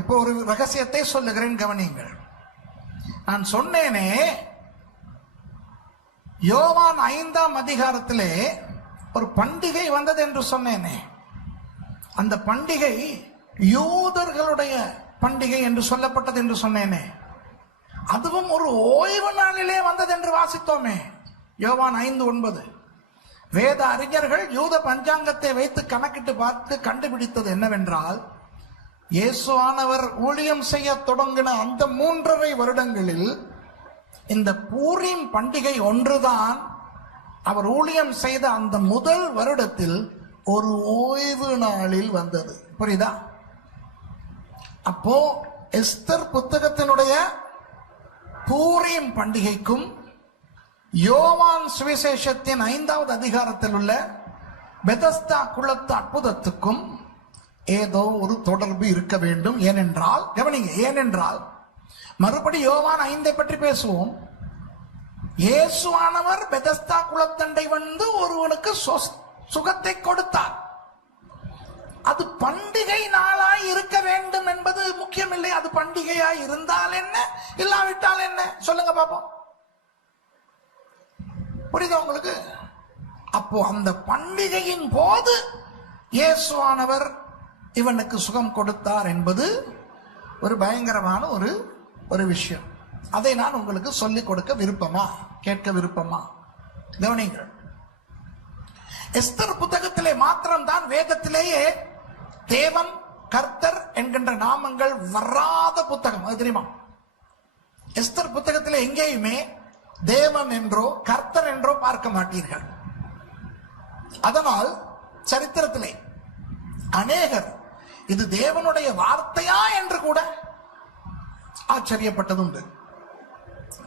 இப்போ ஒரு ரகசியத்தை சொல்லுகிறேன், கவனியுங்கள். நான் சொன்னேனே, யோவான் 5ஆம் அதிகாரத்திலே ஒரு பண்டிகை வந்தது என்று சொன்னேனே. அந்த பண்டிகை யூதர்களுடைய பண்டிகை என்று சொல்லப்பட்டது என்று சொன்னேனே. அதுவும் ஒரு ஓய்வு நாளிலே வந்தது என்று வாசித்தோமே, யோவான் 5:9. வேத அறிஞர்கள் யூத பஞ்சாங்கத்தை வைத்து கணக்கிட்டு பார்த்து கண்டுபிடித்தது என்னவென்றால், இயேசுவானவர் ஊழியம் செய்ய தொடங்கின அந்த 3.5 வருடங்களில் இந்த பூரீம் பண்டிகை ஒன்றுதான் அவர் ஊழியம் செய்த அந்த முதல் வருடத்தில் ஒரு ஓய்வு நாளில் வந்தது. புரியுதா? அப்போ எஸ்தர் புத்தகத்தினுடைய பூரீம் பண்டிகைக்கும் யோவான் சுவிசேஷத்தின் 5வது அதிகாரத்தில் உள்ள பெதஸ்தா குளத்து அற்புதத்துக்கும் ஏதோ ஒரு தொடர்பு இருக்க வேண்டும். ஏனென்றால், கவனிங்க, ஏனென்றால் மறுபடி யோவான் 5 பற்றி பேசுவோம். இயேசுவானவர் பெதஸ்தா குளத்தண்டை வந்து ஒருவனுக்கு சுகத்தை கொடுத்தார். அது பண்டிகை நாளாய் இருக்க வேண்டும் என்பது முக்கியமில்லை. அது பண்டிகையாய் இருந்தால் என்ன, இல்லாவிட்டால் என்ன, சொல்லுங்க பாப்போம். புரியுதா உங்களுக்கு? அப்போ அந்த பண்டிகையின் போது இயேசுவானவர் இவனுக்கு சுகம் கொடுத்தார் என்பது ஒரு பயங்கரமான ஒரு விஷயம். அதை நான் உங்களுக்கு சொல்லிக் கொடுக்க விருப்பமா, கேட்க விருப்பமா? கவனிங்கள். எஸ்தர் புத்தகத்திலே மாத்திரம்தான் வேதத்திலேயே தேவன், கர்த்தர் என்கின்ற நாமங்கள் வராத புத்தகம். அது தெரியுமா? எஸ்தர் புத்தகத்திலே எங்கேயுமே தேவன் என்றோ கர்த்தர் என்றோ பார்க்க மாட்டீர்கள். அதனால் சரித்திரத்திலே அநேகர் இது தேவனுடைய வார்த்தையா என்று கூட ஆச்சரியப்பட்டதுண்டு,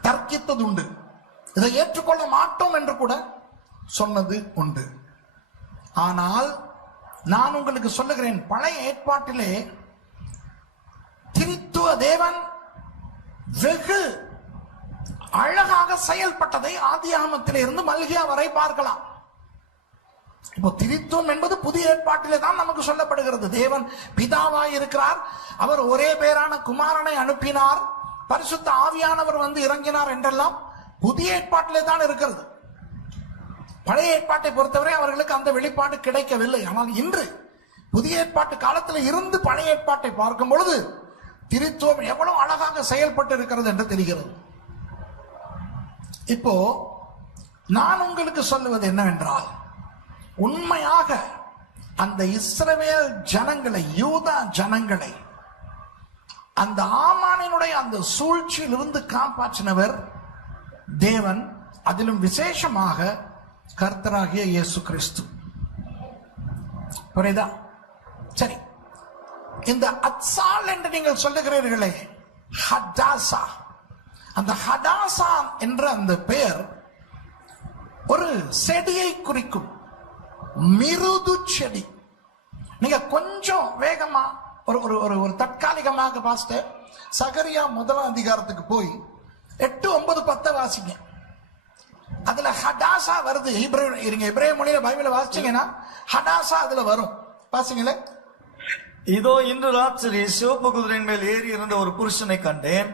தர்க்கித்ததுண்டு, இதை ஏற்றுக்கொள்ள மாட்டோம் என்று கூட சொன்னது உண்டு. ஆனால் நான் உங்களுக்கு சொல்லுகிறேன், பழைய ஏற்பாட்டிலே திரித்துவ தேவன் வெகு அழகாக செயல்பட்டதை ஆதியாகமத்திலே இருந்து மல்கியா வரை பார்க்கலாம். இப்போ திரித்துவம் என்பது புதிய ஏற்பாட்டிலே தான் நமக்கு சொல்லப்படுகிறது. தேவன் பிதாவாய் இருக்கிறார், அவர் ஒரே பேரான குமாரனை அனுப்பினார், பரிசுத்த ஆவியானவர் வந்து இறங்கினார் என்றெல்லாம் புதிய ஏற்பாட்டிலே தான் இருக்கிறது. பழைய ஏற்பாட்டை பொறுத்தவரை அவர்களுக்கு அந்த வெளிப்பாடு கிடைக்கவில்லை. ஆனால் இன்று புதிய ஏற்பாட்டு காலத்தில் இருந்து பழைய ஏற்பாட்டை பார்க்கும் பொழுது திரித்துவம் எவ்வளவு அழகாக செயல்பட்டு இருக்கிறது என்று தெரிகிறது. இப்போ நான் உங்களுக்கு சொல்லுவது என்னவென்றால், உண்மையாக அந்த இஸ்ரவேல் ஜனங்களை, யூதா ஜனங்களை அந்த ஆமானினுடைய அந்த சூழ்ச்சியிலிருந்து காப்பாற்றினவர் தேவன், அதிலும் விசேஷமாக கர்த்தராகிய இயேசு கிறிஸ்து. புரியுதா? சரி, இந்த அத்சால் என்று நீங்கள் சொல்லுகிறீர்களே, ஹடாசா, அந்த ஹடாசா என்ற அந்த பெயர் ஒரு செடியை குறிக்கும், மிருது செடி. நீங்க கொஞ்சம் வேகமா ஒரு தற்காலிகமாக பாஸ்டர் சகரியா 1ஆம் அதிகாரத்துக்கு போய் 8, 9, 10 வாசிங்க. அதுல ஹடாசா வருது. எபிரேய மொழியில பைபிள வாசிச்சீங்கன்னா ஹடாசா அதுல வரும். வாசிங்களே. இதோ இன்று ராத்திரி சிவப்பு குதிரையின் மேல் ஏறி இருந்த ஒரு புருஷனை கண்டேன்.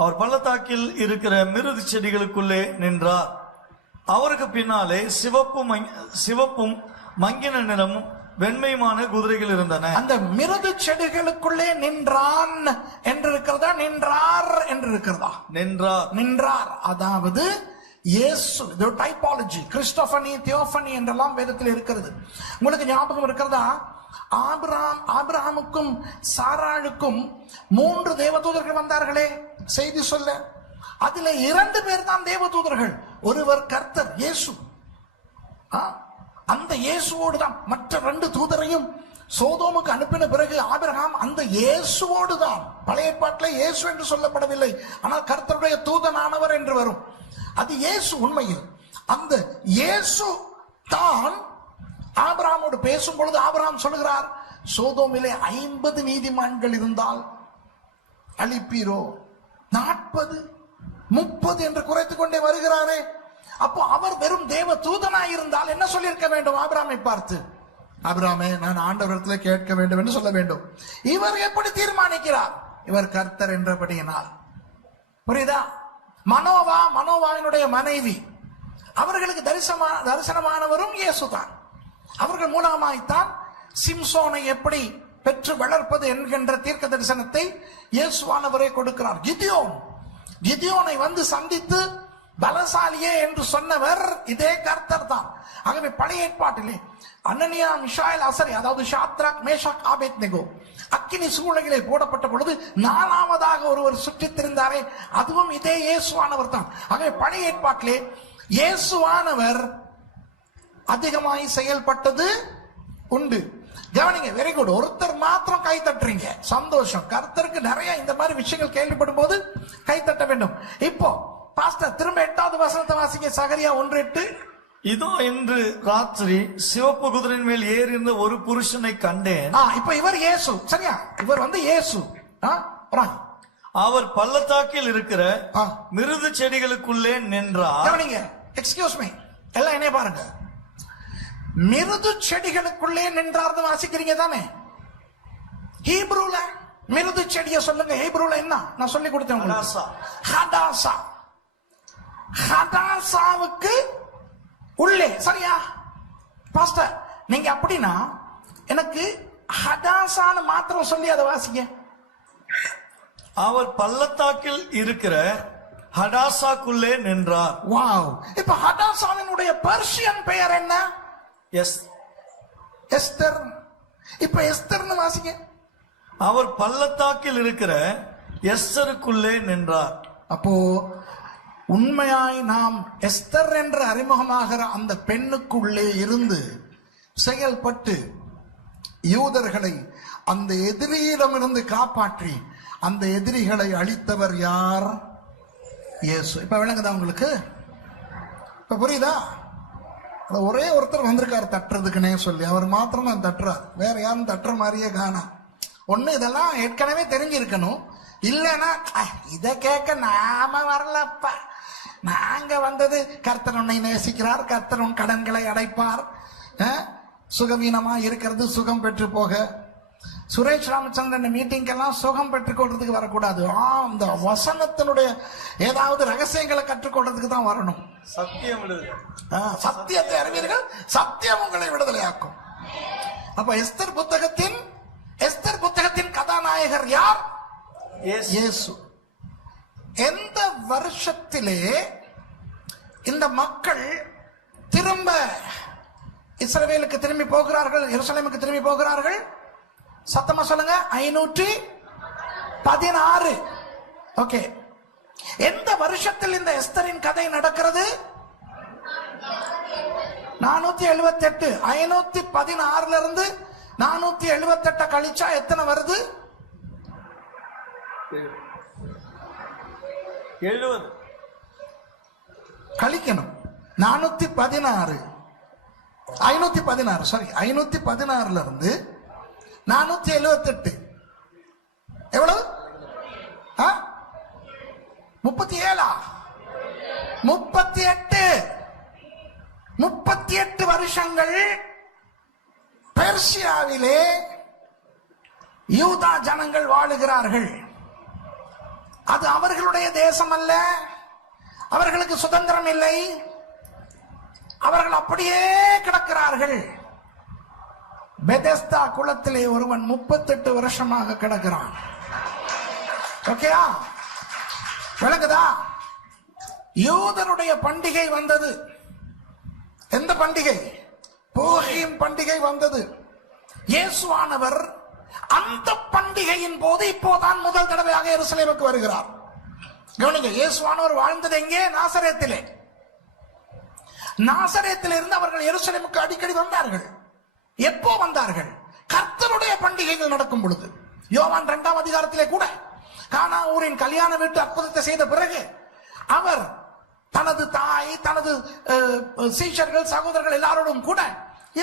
அவர் பள்ளத்தாக்கில் இருக்கிற மிருது செடிகளுக்குள்ளே நின்றார். அவருக்கு பின்னாலே சிவப்பும் மங்கின நிறமும் வெண்மையுமான குதிரைகள் இருந்தன. அந்த மிருது செடிகளுக்குள்ளே நின்றான் என்று இருக்கிறதா, நின்றார் என்று இருக்கிறதா? நின்றார். அதாவது இயேசு, இது டைபாலஜி, கிறிஸ்டோபனி, தியோபனி என்றெல்லாம் வேதத்தில் இருக்கிறது. உங்களுக்கு ஞாபகம் இருக்கிறதா? ஆபிரகாமுக்கும் சாராளுக்கும் 3 தேவதூதர்கள் வந்தார்களே செய்தி சொல்ல. அதுல 2 பேர் தான் தேவதூதர்கள். ஒருவர் கர்த்தர் இயேசு. அந்த இயேசுவோடு தான். மற்ற 2 தூதரையும் சோதோமுக்கு அனுப்பின பிறகு ஆபிரகாம் அந்த இயேசுவோடு தான். பழைய ஏற்பாட்டில் இயேசு என்று சொல்லப்படவில்லை, ஆனால் கர்த்தருடைய தூதனானவர் என்று வரும். அது இயேசு. உண்மையில் அந்த இயேசு தான் ஆபிரகாமோடு பேசும் பொழுது ஆபிரகாம் சொல்லுகிறார், சோதோமிலே 50 நீதிமான்கள் இருந்தால் அழிப்பீரோ? 40, 30 என்று குறைத்துக் கொண்டே வருகிறாரே. அப்போ அவர் வெறும் தேவ தூதனாய் இருந்தால் என்ன சொல்லியிருக்க வேண்டும்? ஆபிரகாமை பார்த்து, ஆபிரகாமே, நான் ஆண்டவரிடத்தில் கேட்க வேண்டும் என்று சொல்ல வேண்டும். இவர் எப்படி தீர்மானிக்கிறார்? இவர் கர்த்தர் என்றபடியினால். புரியுதா? மனோவாவினுடைய மனைவி, அவர்களுக்கு தரிசனமானவரும் இயேசுதான். அவர்கள் மூலமாய்த்தான் சிம்சோனை எப்படி பெற்று வளர்ப்பது என்கின்ற தீர்க்க தரிசனத்தை இயேசுவானவரே கொடுக்கிறார். கிதியோனை வந்து சந்தித்து பலசாலியே என்று சொன்னவர் இதே கர்த்தர் தான். ஆகவே பழைய ஏற்பாட்டிலே அனனியா, மிஷாயேல், அசரி, அதாவது ஷாத்ராக், மேஷாக், ஆபேத்நேகோ அக்கினி சூளையிலே போடப்பட்ட பொழுது 4ஆவதாக ஒருவர் சுற்றித் திரிந்தாரே, அதுவும் இதே இயேசுவானவர் தான். ஆகவே பழைய ஏற்பாட்டிலே இயேசுவானவர் அதிகமாய் செயல்பட்டது உண்டு. கவனிங்க, வெரி குட். ஒருத்தர் மாத்திரம் கை தட்டுறீங்க, சந்தோஷம். கர்த்தருக்கு நிறைய இந்த மாதிரி விஷயங்கள் கேள்விப்படும் போது கை தட்ட வேண்டும். இப்போ பாஸ்டர் திரும்ப 8வது வசனத்தை வாசிங்க. சகரியா 1:8. இதோ இன்று ராத்திரி சிவப்பு குதிரையின் மேல் ஏறி இருந்த ஒரு புருஷனை கண்டேன். இப்ப இவர் இயேசு, சரியா? இவர் வந்து இயேசு. அவர் பள்ளத்தாக்கில் இருக்கிற மிருது செடிகளுக்குள்ளே நின்றார். கவனிங்க, எக்ஸ்கியூஸ் மீ, எல்லாம் என்ன பாருங்க. மிருது செடிகளுக்குள்ளே நின்றார்னு வாசிக்கிறீங்க தானே? ஹீப்ரூல மிருது செடியை சொல்லுங்க. ஹீப்ரூல என்ன நான் சொல்லி கொடுத்தேன் உங்களுக்கு. ஹடாசா. ஹடாசாவுக்கு உள்ளே, சரியா பாஸ்டர்? நீங்க அப்படின்னா எனக்கு ஹடாசான்னு மாத்திரம் சொல்லி அதை வாசிங்க. அவர் பள்ளத்தாக்கில் இருக்கிற ஹடாசாக்குள்ளே நின்றார். வாவ். இப்ப ஹடாசாவினுடைய பர்ஷியன் பெயர் என்ன? எஸ்தர். இப்ப எஸ்தர்னு வாசிங்க. அவர் பள்ளத்தாக்கில் இருக்கிற எஸ்தருக்குள்ளே நின்றார். அப்போ உண்மையாய் நாம் எஸ்தர் என்று அறிமுகமாகிற அந்த பெண்ணுக்குள்ளே இருந்து செயல்பட்டு யூதர்களை அந்த எதிரியிடமிருந்து காப்பாற்றி அந்த எதிரிகளை அழித்தவர் யார்? இயேசு. இப்ப விளங்குதா உங்களுக்கு? இப்ப புரியுதா? ஒரே ஒருத்தர் வந்திருக்காரு தட்டுறதுக்குன்னே சொல்லி, அவர் மாத்திரம் தான் தட்டுறார். வேற யாரும் தட்டுற மாதிரியே காணோம். ஒண்ணு இதெல்லாம் ஏற்கனவே தெரிஞ்சிருக்கணும், இல்லைன்னா இதை கேட்க நாம வரலப்பா, நாங்க வந்தது கர்த்தர் உன்னை நேசிக்கிறார், கர்த்தர் உன் கடன்களை அடைப்பார், சுகவீனமா இருக்கிறது சுகம் பெற்று போக. சுரேஷ் ராமச்சந்திரன் மீட்டிங்கெல்லாம் சுகம் பெற்றுக்கொள்றதுக்கு வரக்கூடாது. இந்த வசனத்தினுடைய ஏதாவது ரகசியங்களை கற்றுக்கொள்றதுக்கு தான் வரணும். சத்தியத்தை அறிவீர்கள், சத்தியம் உங்களை விடுதலையாக்கும். அப்ப எஸ்தர் புத்தகத்தின் கதாநாயகர் யார்? இயேசு. எந்த வருஷத்திலே இந்த மக்கள் திரும்ப இஸ்ரவேலுக்கு திரும்பி போகிறார்கள், எருசலேமுக்கு திரும்பி போகிறார்கள்? சத்தமா சொல்லுங்க. 516. ஓகே. எந்த வருஷத்தில் இந்த எஸ்தரின் கதை நடக்கிறது? 478. 516 இருந்து 478 கழிச்சா எத்தனை வருது? 70. கழிக்கணும். 416 516 சாரி 516 இருந்து 478 எவ்வளவு? 37. 38 வருஷங்கள் பெர்சியாவிலே யூதா ஜனங்கள் வாழுகிறார்கள். அது அவர்களுடைய தேசம் அல்ல, அவர்களுக்கு சுதந்திரம் இல்லை, அவர்கள் அப்படியே கிடக்கிறார்கள். பெதெஸ்தா குளத்திலே ஒருவன் 38 வருஷமாக கிடக்கிறான். ஓகேயா? விளங்குதா? யூதருடைய பண்டிகை வந்தது. எந்த பண்டிகை? பூரீம் பண்டிகை வந்தது. இயேசுவானவர் அந்த பண்டிகையின் போது இப்போதான் முதல் தடவையாக எருசலேமுக்கு வருகிறார். கவனிங்க, இயேசுவானவர் வாழ்ந்தது எங்கே? நாசரேத்திலே. நாசரேத்திலிருந்து அவர்கள் எருசலேமுக்கு அடிக்கடி வந்தார்கள். எப்போ வந்தார்கள்? கர்த்தருடைய பண்டிகைகள் நடக்கும் பொழுது. யோவான் 2ஆம் அதிகாரத்திலே கூட கானா ஊரின் கல்யாண வீட்டு அற்புதத்தை செய்த பிறகு அவர் தனது தாய், தனது சீஷர்கள், சகோதரர்கள் எல்லாரோடும் கூட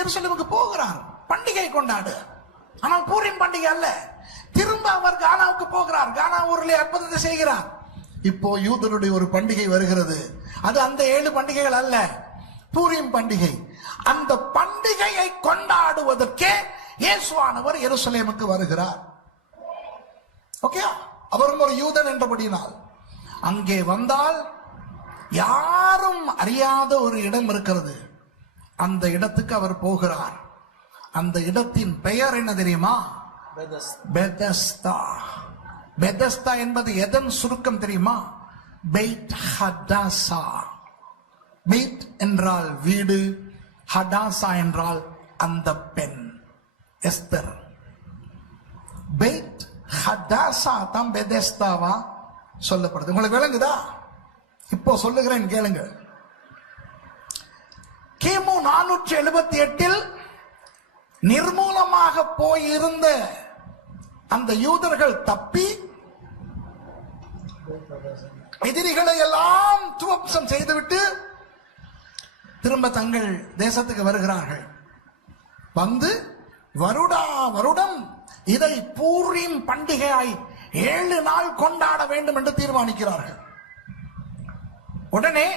எருசலேமுக்கு போகிறார் பண்டிகை கொண்டாட. ஆனால் பூரீம் பண்டிகை அல்ல. திரும்ப அவர் கானாவுக்கு போகிறார், கானா ஊரிலே அற்புதத்தை செய்கிறார். இப்போ யூதருடைய ஒரு பண்டிகை வருகிறது. அது அந்த 7 பண்டிகைகள் அல்ல, பூரீம் பண்டிகை. அந்த பண்டிகையை கொண்டாடுவதற்கே இயேசுவானவர் எருசலேமுக்கு வருகிறார். ஓகே, அவரும் ஒரு யூதன் என்றபடினால் அங்கே வந்தால் யாரும் அறியாத ஒரு இடம் இருக்கிறது. அந்த இடத்துக்கு அவர் போகிறார். அந்த இடத்தின் பெயர் என்ன தெரியுமா? பெதஸ்தா. பெதஸ்தா என்பது எதன் சுருக்கம் தெரியுமா? பெய்த் ஹடாசா. பெய்த் என்றால் வீடு, ஹடாசா என்றால் அந்த பெண் எஸ்தர். பெய்த் ஹடாசா தான் பெதஸ்தாவா சொல்லப்படுது. உங்களுக்கு விளங்குதா? இப்போ சொல்லுகிறேன் கேளுங்க. கிமு 478 நிர்மூலமாக போயிருந்த அந்த யூதர்கள் தப்பி எதிரிகளை எல்லாம் துவம்சம் செய்துவிட்டு திரும்ப தங்கள் தேசத்துக்கு வருகிறார்கள். வந்து வருடா வருடம் இதை பூரீம் பண்டிகையாய் 7 நாள் கொண்டாட வேண்டும் என்று தீர்மானிக்கிறார்கள். உடனே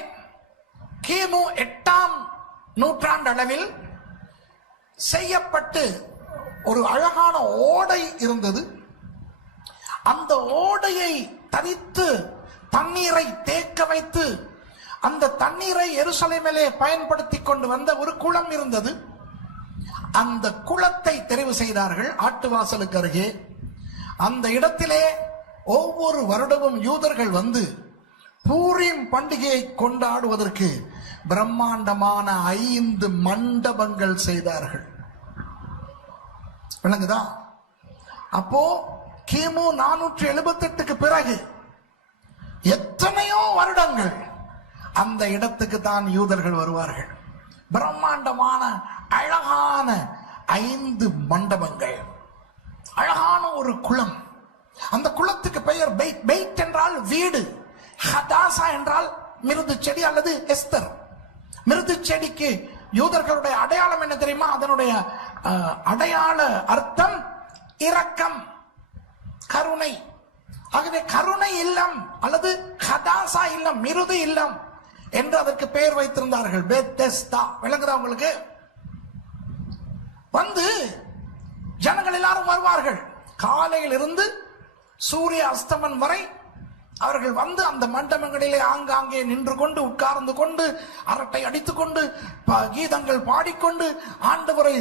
கிமு 8ஆம் நூற்றாண்டு அளவில் செய்யப்பட்டு ஒரு அழகான ஓடை இருந்தது. அந்த ஓடையை தரித்து தண்ணீரை தேக்க வைத்து அந்த தண்ணீரை எருசலேமிலே பயன்படுத்தி கொண்டு வந்த ஒரு குளம் இருந்தது. அந்த குளத்தை தெரிவு செய்தார்கள் ஆட்டுவாசலுக்கு அருகே. அந்த இடத்திலே ஒவ்வொரு வருடமும் யூதர்கள் வந்து பூரீம் பண்டிகையை கொண்டாடுவதற்கு பிரம்மாண்டமான 5 மண்டபங்கள் செய்தார்கள். விளங்குதா? அப்போ கிமு 478க்கு பிறகு எத்தனையோ வருடங்கள் அந்த இடத்துக்கு தான் யூதர்கள் வருவார்கள். பிரம்மாண்டமான அழகான 5 மண்டபங்கள், அழகான ஒரு குளம். அந்த குளத்துக்கு பெயர் பெய்த். பெய்த் என்றால் வீடு, ஹதாசா என்றால் மிருது செடி அல்லது எஸ்தர். மிருது செடிக்கு யூதர்களுடைய அடையாளம் என்ன தெரியுமா? அதனுடைய அடையாள அர்த்தம் இரக்கம், கருணை. ஆகவே கருணை இல்லம் அல்லது ஹதாசா இல்லம், மிருது இல்லம் என்று அதற்கு பெயர் வைத்திருந்தார்கள். பெத்தெஸ்தா. விளங்குதா உங்களுக்கு? வந்து ஜனங்கள் எல்லாரும் வருவார்கள். காலையில் இருந்து சூரிய அஸ்தமன் வரை அவர்கள் வந்து அந்த மண்டபங்களிலே ஆங்காங்கே நின்று கொண்டு, உட்கார்ந்து கொண்டு, அரட்டை அடித்துக் கொண்டு, கீதங்கள் பாடிக்கொண்டு, ஆண்டவரை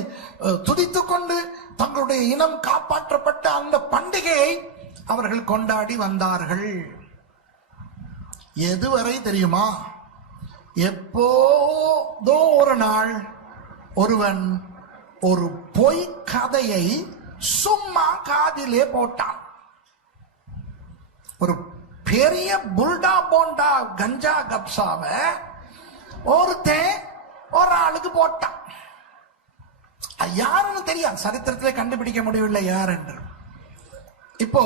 துதித்துக் கொண்டு தங்களுடைய இனம் காப்பாற்றப்பட்ட அந்த பண்டிகையை அவர்கள் கொண்டாடி வந்தார்கள். எதுவரை தெரியுமா? எப்போதோ ஒரு நாள் ஒருவன் ஒரு பொய் கதையை சும்மா காதிலே போட்டான். ஒரு பெரிய புல்டா போண்டா கஞ்சா கப்சாவ ஒருத்தன் ஒரு ஆளுக்கு போட்டான். யாருன்னு தெரியாது, சரித்திரத்திலே கண்டுபிடிக்க முடியவில்லை யார் என்று. இப்போ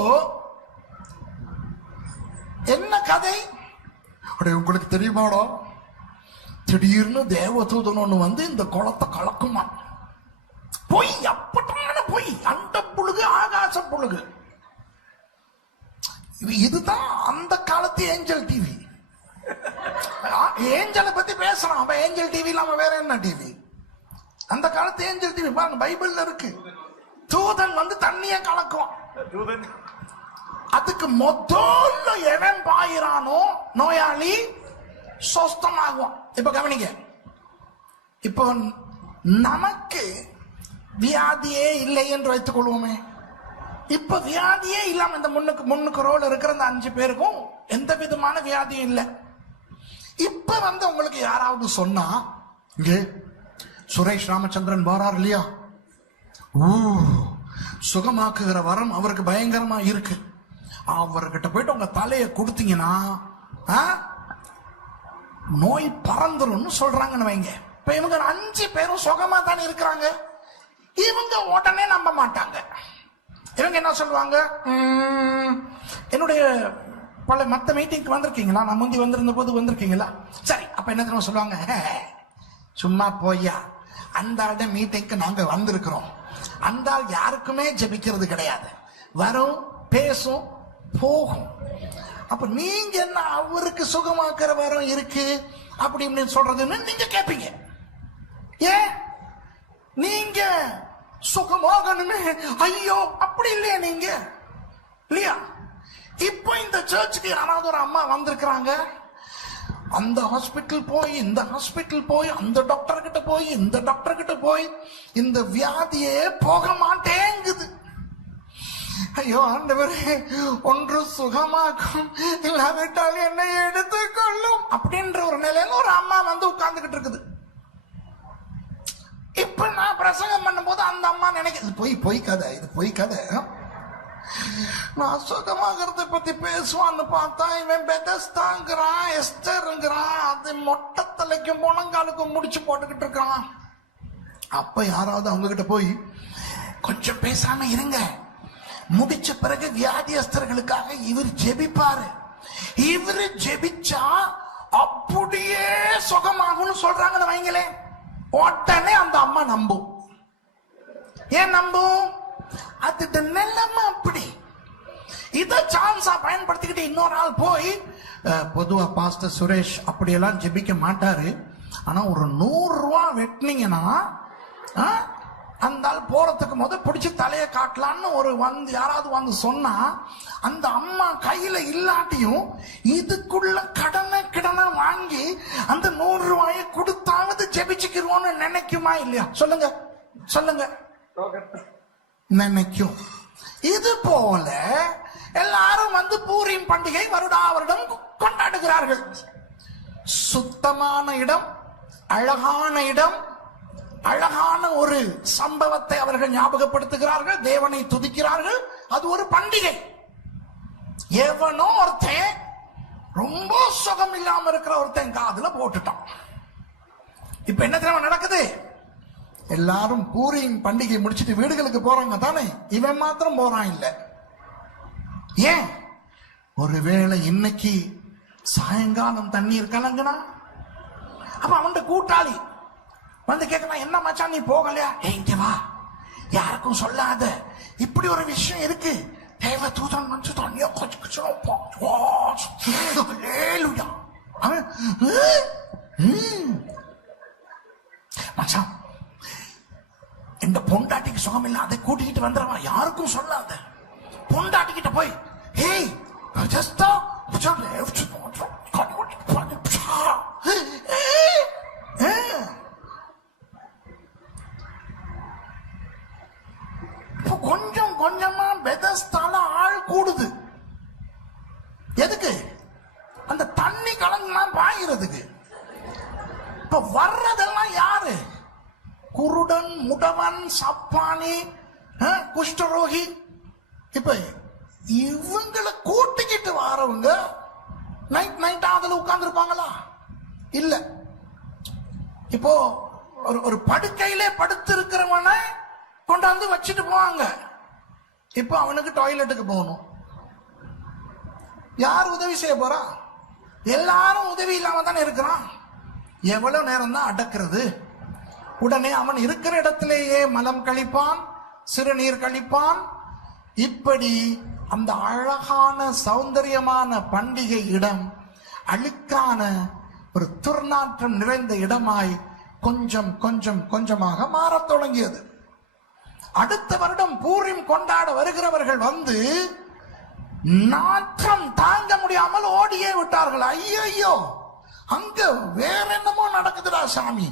என்ன கதை? உங்களுக்கு தெரியுமாடோ, திடீர்னு தேவதூதன் ஒண்ணு வந்து இந்த குளத்தை கலக்குமா. பொய், அப்பட்டான பொய், அண்ட புழுகு ஆகாச புழுகு. இதுதான் அந்த காலத்து ஏஞ்சல் டிவி. ஏஞ்சலை பத்தி பேசுறான் அவன். ஏஞ்சல் டிவி இல்லாம வேற என்ன டிவி? அந்த காலத்து ஏஞ்சல் டிவி பாருங்க, பைபிள்ல இருக்கு. தூதன் வந்து தண்ணிய கலக்கும். அதுக்கு முதல்ல எவன் பாயிரானோ நோயாளி சொஸ்தமாகும். இப்ப கவனிங்க, இப்போ நமக்கு வியாதியே இல்லை என்று வைத்துக் கொள்வோமே. இப்ப வியாதியே இல்லாம இந்த முன்னுக்கு ரோல் இருக்கிற அந்த 5 பேருக்கும் எந்த விதமான வியாதியும் இல்லை. இப்ப வந்து உங்களுக்கு யாராவது சொன்னா, இங்கே சுரேஷ் ராமச்சந்திரன் வாரார் இல்லையா, சுகமாக்குகிற வரம் அவருக்கு பயங்கரமா இருக்கு, அவர்கிட்ட போயிட்டு உங்க தலையை கொடுத்தீங்கன்னா நோய் பறந்துரும்னு சொல்றாங்கன்னு வைங்க. இப்ப இவங்க 5 பேரும் சுகமா தானே இருக்கிறாங்க. இவங்க உடனே நம்ப மாட்டாங்க. இவங்க என்ன சொல்லுவாங்க? என்னுடைய பல மத்த மீட்டிங்க்கு வந்திருக்கீங்களா? நான் முந்தி வந்திருந்த போது வந்திருக்கீங்களா? சரி, அப்ப என்ன தெரியுமா சொல்லுவாங்க? சும்மா போய்யா, அந்த ஆளுடைய மீட்டிங்க்கு நாங்க வந்திருக்கிறோம். அந்த ஆள் யாருக்குமே ஜெபிக்கிறது கிடையாது, வரும் பேசும் போகும். அப்ப நீங்க என்ன அவருக்கு சுகமாக்குற வரம் இருக்கு அப்படி இப்படின்னு சொல்றதுன்னு நீங்க கேட்பீங்க. ஏன் நீங்க சுகமாகணுமே, ஐயோ அப்படி இல்லையா நீங்க இல்லையா? இப்போ இந்த சர்ச்சுக்கு யாராவது ஒரு அம்மா வந்திருக்கிறாங்க, அந்த ஹாஸ்பிட்டல் போய் இந்த ஹாஸ்பிட்டல் போய் அந்த டாக்டர் கிட்ட போய் இந்த டாக்டர் கிட்ட போய் இந்த வியாதியே போக மாட்டேங்குது. ஐயோ ஆண்டவரே, ஒன்று சுகமாக்கும், இல்லாவிட்டால் என்னை எடுத்துக்கொள்ளும் அப்படின்ற ஒரு நிலையில ஒரு அம்மா வந்து உட்கார்ந்துகிட்டு இருக்குது. இப்ப நான் பிரசங்கம் பண்ணும் போது அந்த அம்மா நினைக்கிறது, பொய் கதை, இது பொய் கதை. நான் சுகமாகறத பத்தி பேசுவான்னு பார்த்தா இவன் பெதஸ்தாங்கிறான், எஸ்தர்ங்கிறான், அது மொட்டை தலைக்கும் முழங்காலுக்கும் முடிச்சு போட்டுக்கிட்டு இருக்கான். அப்ப யாராவது அவங்க கிட்ட போய் கொஞ்சம் பேசாம இருங்க, முடிச்ச பிறகு வியாதியஸ்தர்களுக்காக இவர் ஜெபிப்பாரு, இவரு ஜெபிச்சா அப்படியே சுகமாகும்னு சொல்றாங்கன்னு வைங்களேன், உடனே அந்த அம்மா நம்பும். ஏன் நம்பும்? அது நிலைமை அப்படி. இத சான்ஸா பயன்படுத்திக்கிட்டு இன்னொரு ஆள் போய், பொதுவா பாஸ்டர் சுரேஷ் அப்படியெல்லாம் ஜெபிக்க மாட்டாரு, ஆனா ஒரு 100 ரூபாய் வெட்டினீங்கன்னா அந்த ஆள் போறதுக்கு முதல் பிடிச்சி தலையை காட்டலான்னு ஒரு வந்து யாராவது வந்து சொன்னா, அந்த அம்மா கையில இல்லாட்டியும் இதுக்குள்ள கடனை வாங்கி அந்த 100 ரூபாயை கொடுத்தாவது ஜெபிச்சுக்கிறோம்னு நினைக்குமா இல்லையா? சொல்லுங்க சொல்லுங்க. நினைக்கும். இது போல எல்லாரும் வந்து பூரீம் பண்டிகை வருடா வருடம் கொண்டாடுகிறார்கள். சுத்தமான இடம், அழகான இடம், அழகான ஒரு சம்பவத்தை அவர்கள் ஞாபகப்படுத்துகிறார்கள், தேவனை துதிக்கிறார்கள், அது ஒரு பண்டிகை. எவனோ ஒருத்தன் ரொம்ப சுகம் இல்லாம இருக்கிற ஒருத்தன் காதுல போட்டுட்டான். இப்ப என்ன தெரியுமா நடக்குது? எல்லாரும் பூரியின் பண்டிகை முடிச்சிட்டு வீடுகளுக்கு போறாங்க தானே, இவன் மாத்திரம் போறான் இல்ல. ஏன்? ஒருவேளை இன்னைக்கு சாயங்காலம் தண்ணீர் கலங்குனா அப்ப அவன் கூட்டாளி வந்து கேட்கலாம், என்ன மச்சான் நீ போகலையா? இங்க வா, யாருக்கும் சொல்லாத, இப்படி ஒரு விஷயம் இருக்கு, தேவ தூதன் வந்து தண்ணிய மச்சான், இந்த பொண்டாட்டிக்கு சுகம் இல்ல, அதை கூட்டிக்கிட்டு வந்துடுவா, யாருக்கும் சொல்லாத. பொண்டாட்டிக்கிட்ட போய், ஹேய் ஜஸ்டா கொஞ்சம் கொஞ்சமா பெதஸ்தால ஆள் கூடுது. எதுக்கு? அந்த தண்ணி கலங்கலாம் பாய்கிறதுக்கு. இப்ப வர்றதெல்லாம் யாரு? குருடன், முடவன், சப்பானி, குஷ்டரோகி. இப்ப இவங்களை கூட்டிக்கிட்டு வாரவங்க நைட் அதுல உட்கார்ந்து இருப்பாங்களா? இல்ல. இப்போ ஒரு படுக்கையிலே படுத்து இருக்கிறவன கொண்டாந்து வச்சுட்டு போவாங்க. இப்ப அவனுக்கு டாய்லெட்டுக்கு போகணும், யார் உதவி செய்ய போறா? எல்லாரும் உதவி இல்லாம தானே இருக்கிறான். எவ்வளவு நேரம் தான் அடக்கிறது? உடனே அவன் இருக்கிற இடத்திலேயே மலம் கழிப்பான், சிறுநீர் கழிப்பான். இப்படி அந்த அழகான சௌந்தரியமான பண்டிகை இடம் அழுக்கான ஒரு துர்நாற்றம் நிறைந்த இடமாய் கொஞ்சம் கொஞ்சம் கொஞ்சமாக மாறத் தொடங்கியது. அடுத்த வருடம் பூரிம் கொண்டாட வருகிறவர்கள் வந்து நாற்றம் தாங்க முடியாமல் ஓடியே விட்டார்கள். ஐயோ, அங்க வேற என்னமோ நடக்குதுடா சாமி,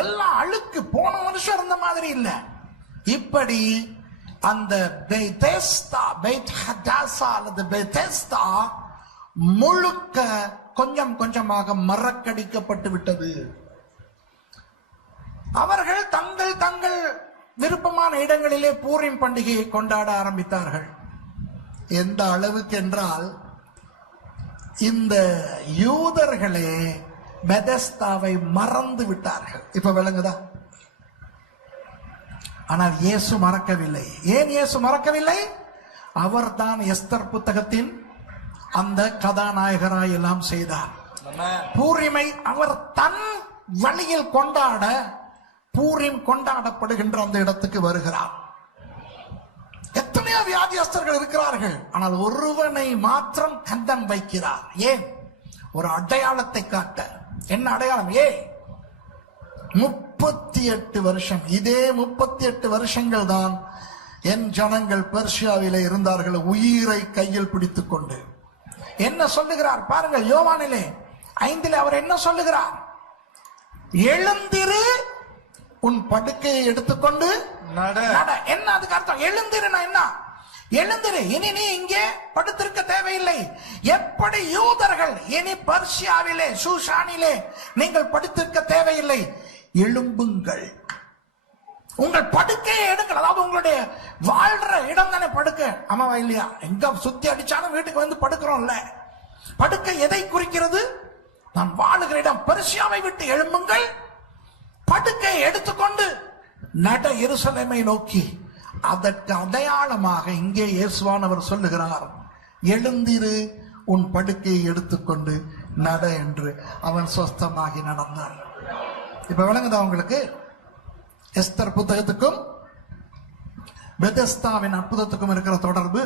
எல்லாம் அழுக்கு, போன வருஷம் இருந்த மாதிரி இல்ல. இப்படி அந்த பெதெஸ்தா முழுக்க கொஞ்சம் கொஞ்சமாக மறக்கடிக்கப்பட்டு விட்டது. அவர்கள் தங்கள் தங்கள் விருப்பமான இடங்களிலே பூரிம் பண்டிகையை கொண்டாட ஆரம்பித்தார்கள். எந்த அளவுக்கு என்றால், இந்த யூதர்களே பெதெஸ்தாவை மறந்து விட்டார்கள். இப்ப விளங்குதா? ஆனால் இயேசு மறக்கவில்லை. ஏன் இயேசு மறக்கவில்லை? அவர் தான் எஸ்தர் புத்தகத்தின் அந்த கதாநாயகராய் எல்லாம் செய்தார். பூரிமை அவர் தன் வழியில் கொண்டாட, பூரிம் கொண்டாடப்படுகின்ற அந்த இடத்துக்கு வருகிறார். எத்தனையோ வியாதியஸ்தர்கள் இருக்கிறார்கள், ஆனால் ஒருவனை மாத்திரம் கந்தன் வைக்கிறார். ஏன்? ஒரு அடையாளத்தை காட்ட. என்ன அடையாளம்? 30 38 வருஷம், இதே 38 வருஷங்கள் தான் என் ஜனங்கள் பெர்ஷியாவிலே இருந்தார்கள், உயிரை கையில் பிடித்துக் கொண்டு. என்ன சொல்லுகிறார் பாருங்கள், யோவானிலே 5 அவர் என்ன சொல்லுகிறார்? எழுந்திரு, உன் படுக்கையை எடுத்துக்கொண்டு நட. என்ன அதுக்கு அர்த்தம்? எழுந்திருனா என்ன? எழுந்திரு, இனி நீ இங்கே படுத்திருக்க தேவையில்லை. எப்படி யூதர்கள் இனி பர்ஷியாவிலே சூஷானிலே நீங்கள் படுத்திருக்க தேவையில்லை, எழும்புங்கள், உங்கள் படுக்கையை எடுங்கள். அதாவது உங்களுடைய வாழ்ற இடம் தானே படுக்கை, ஆமாவா இல்லையா? எங்க சுத்தி அடிச்சாலும் வீட்டுக்கு வந்து படுக்கிறோம்ல. படுக்கை எதை குறிக்கிறது? நான் வாழுகிற இடம். பெர்ஷியாவை விட்டு எழும்புங்கள், படுக்கையை எடுத்துக்கொண்டு நட எருசலேமை நோக்கி. அதற்கு அடையாளமாக இங்கே இயேசுவானவர் சொல்லுகிறார், எழுந்திரு, உன் படுக்கையை எடுத்துக்கொண்டு நட என்று. அவன் சொஸ்தமாகி நடந்தான். இப்ப விளங்குதா உங்களுக்கு எஸ்தர் புத்தகத்துக்கும் பெதெஸ்தாவின் அற்புதத்துக்கும் இருக்கிற தொடர்பு?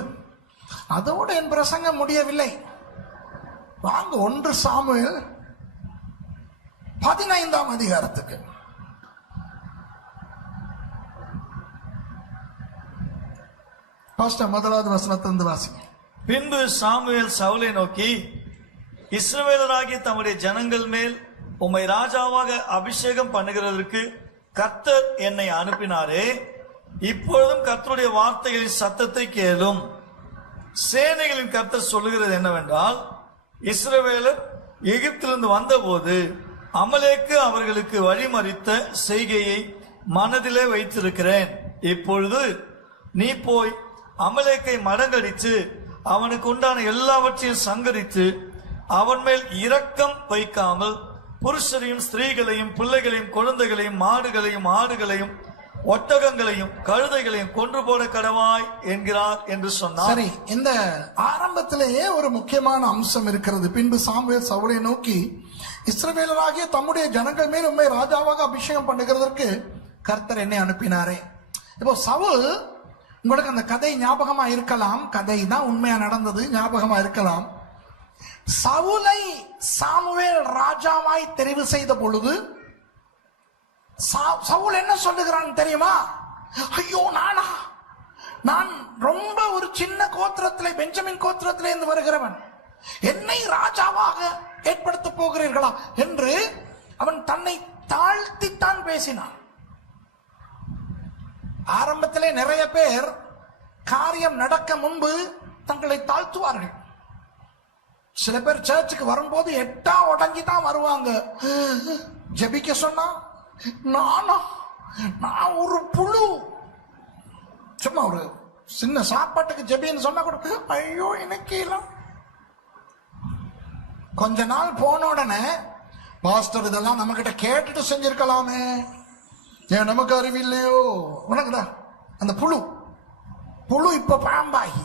அதோடு என் பிரசங்கம் முடியவில்லை. வாங்க 1 சாமுவேல் 15ஆம் அதிகாரத்துக்கு. முதலாவது வசனத்திலிருந்து வாசிங்க. பின்பு சாமுவேல் சவுலை நோக்கி, இஸ்ரவேலராகிய தம்முடைய ஜனங்கள் மேல் உம்மை ராஜாவாக அபிஷேகம் பண்ணுகிறதற்கு கர்த்தர் என்னை அனுப்பினாரே, இப்பொழுதும் கர்த்தருடைய வார்த்தைகளின் சத்தத்தை கேளும். சேனைகளின் கர்த்தர் சொல்லுகிறது என்னவென்றால், இஸ்ரவேலர் எகிப்திலிருந்து வந்தபோது அமலேக்கு அவர்களுக்கு வழிமறித்த செய்கையை மனதிலே வைத்திருக்கிறேன். இப்பொழுது நீ போய் அமலேக்கை மடங்கடித்து அவனுக்கு உண்டான எல்லாவற்றையும் சங்கரித்து அவன் மேல் இரக்கம் வைக்காமல் புருஷரையும் ஸ்திரீகளையும் பிள்ளைகளையும் குழந்தைகளையும் மாடுகளையும் ஆடுகளையும் ஒட்டகங்களையும் கழுதைகளையும் கொன்று போட கடவாய் என்கிறார் என்று சொன்னார். சரி, இந்த ஆரம்பத்திலேயே ஒரு முக்கியமான அம்சம் இருக்கிறது. பின்பு சாமுவேல் சவுலை நோக்கி, இஸ்ரவேலராகிய தம்முடைய ஜனங்கள் மேல் உம்மை ராஜாவாக அபிஷேகம் பண்ணுகிறதற்கு கர்த்தர் என்னை அனுப்பினாரே. இப்போ சவுல், உங்களுக்கு அந்த கதை ஞாபகமா இருக்கலாம், கதை தான் உண்மையா நடந்தது, ஞாபகமா இருக்கலாம். சவுலை சாமுவேல் ராஜாவாய் தெரிவு செய்த பொழுது சவுல் என்ன சொல்லுகிறான் தெரியுமா? ஐயோ, நான் ரொம்ப ஒரு சின்ன கோத்திரத்திலே, பெஞ்சமின் கோத்திரத்திலே இருந்து வருகிறவன், என்னை ராஜாவாக ஏற்படுத்த போகிறீர்களா என்று அவன் தன்னை தாழ்த்தித்தான் பேசினான். ஆரம்பத்திலே நிறைய பேர் காரியம் நடக்க முன்பு தங்களை தாழ்த்துவார்கள். சில பேர் சர்ச்சுக்கு வரும்போது எட்டா உடஞ்சி தான் வருவாங்க. ஜெபிக்க சொன்னா நான் ஒரு புழு, சும்மா ஒரு சின்ன சாப்பாட்டுக்கு ஜெபின்னு சொன்னா கூட ஐயோ எனக்கு எல்லாம். கொஞ்ச நாள் போன உடனே, பாஸ்டர் இதெல்லாம் நம்ம கிட்ட கேட்டுட்டு செஞ்சிருக்கலாமே, ஏன் நமக்கு அறிவில்லையோ? உனக்குதா அந்த புழு இப்ப பாம்பாகி,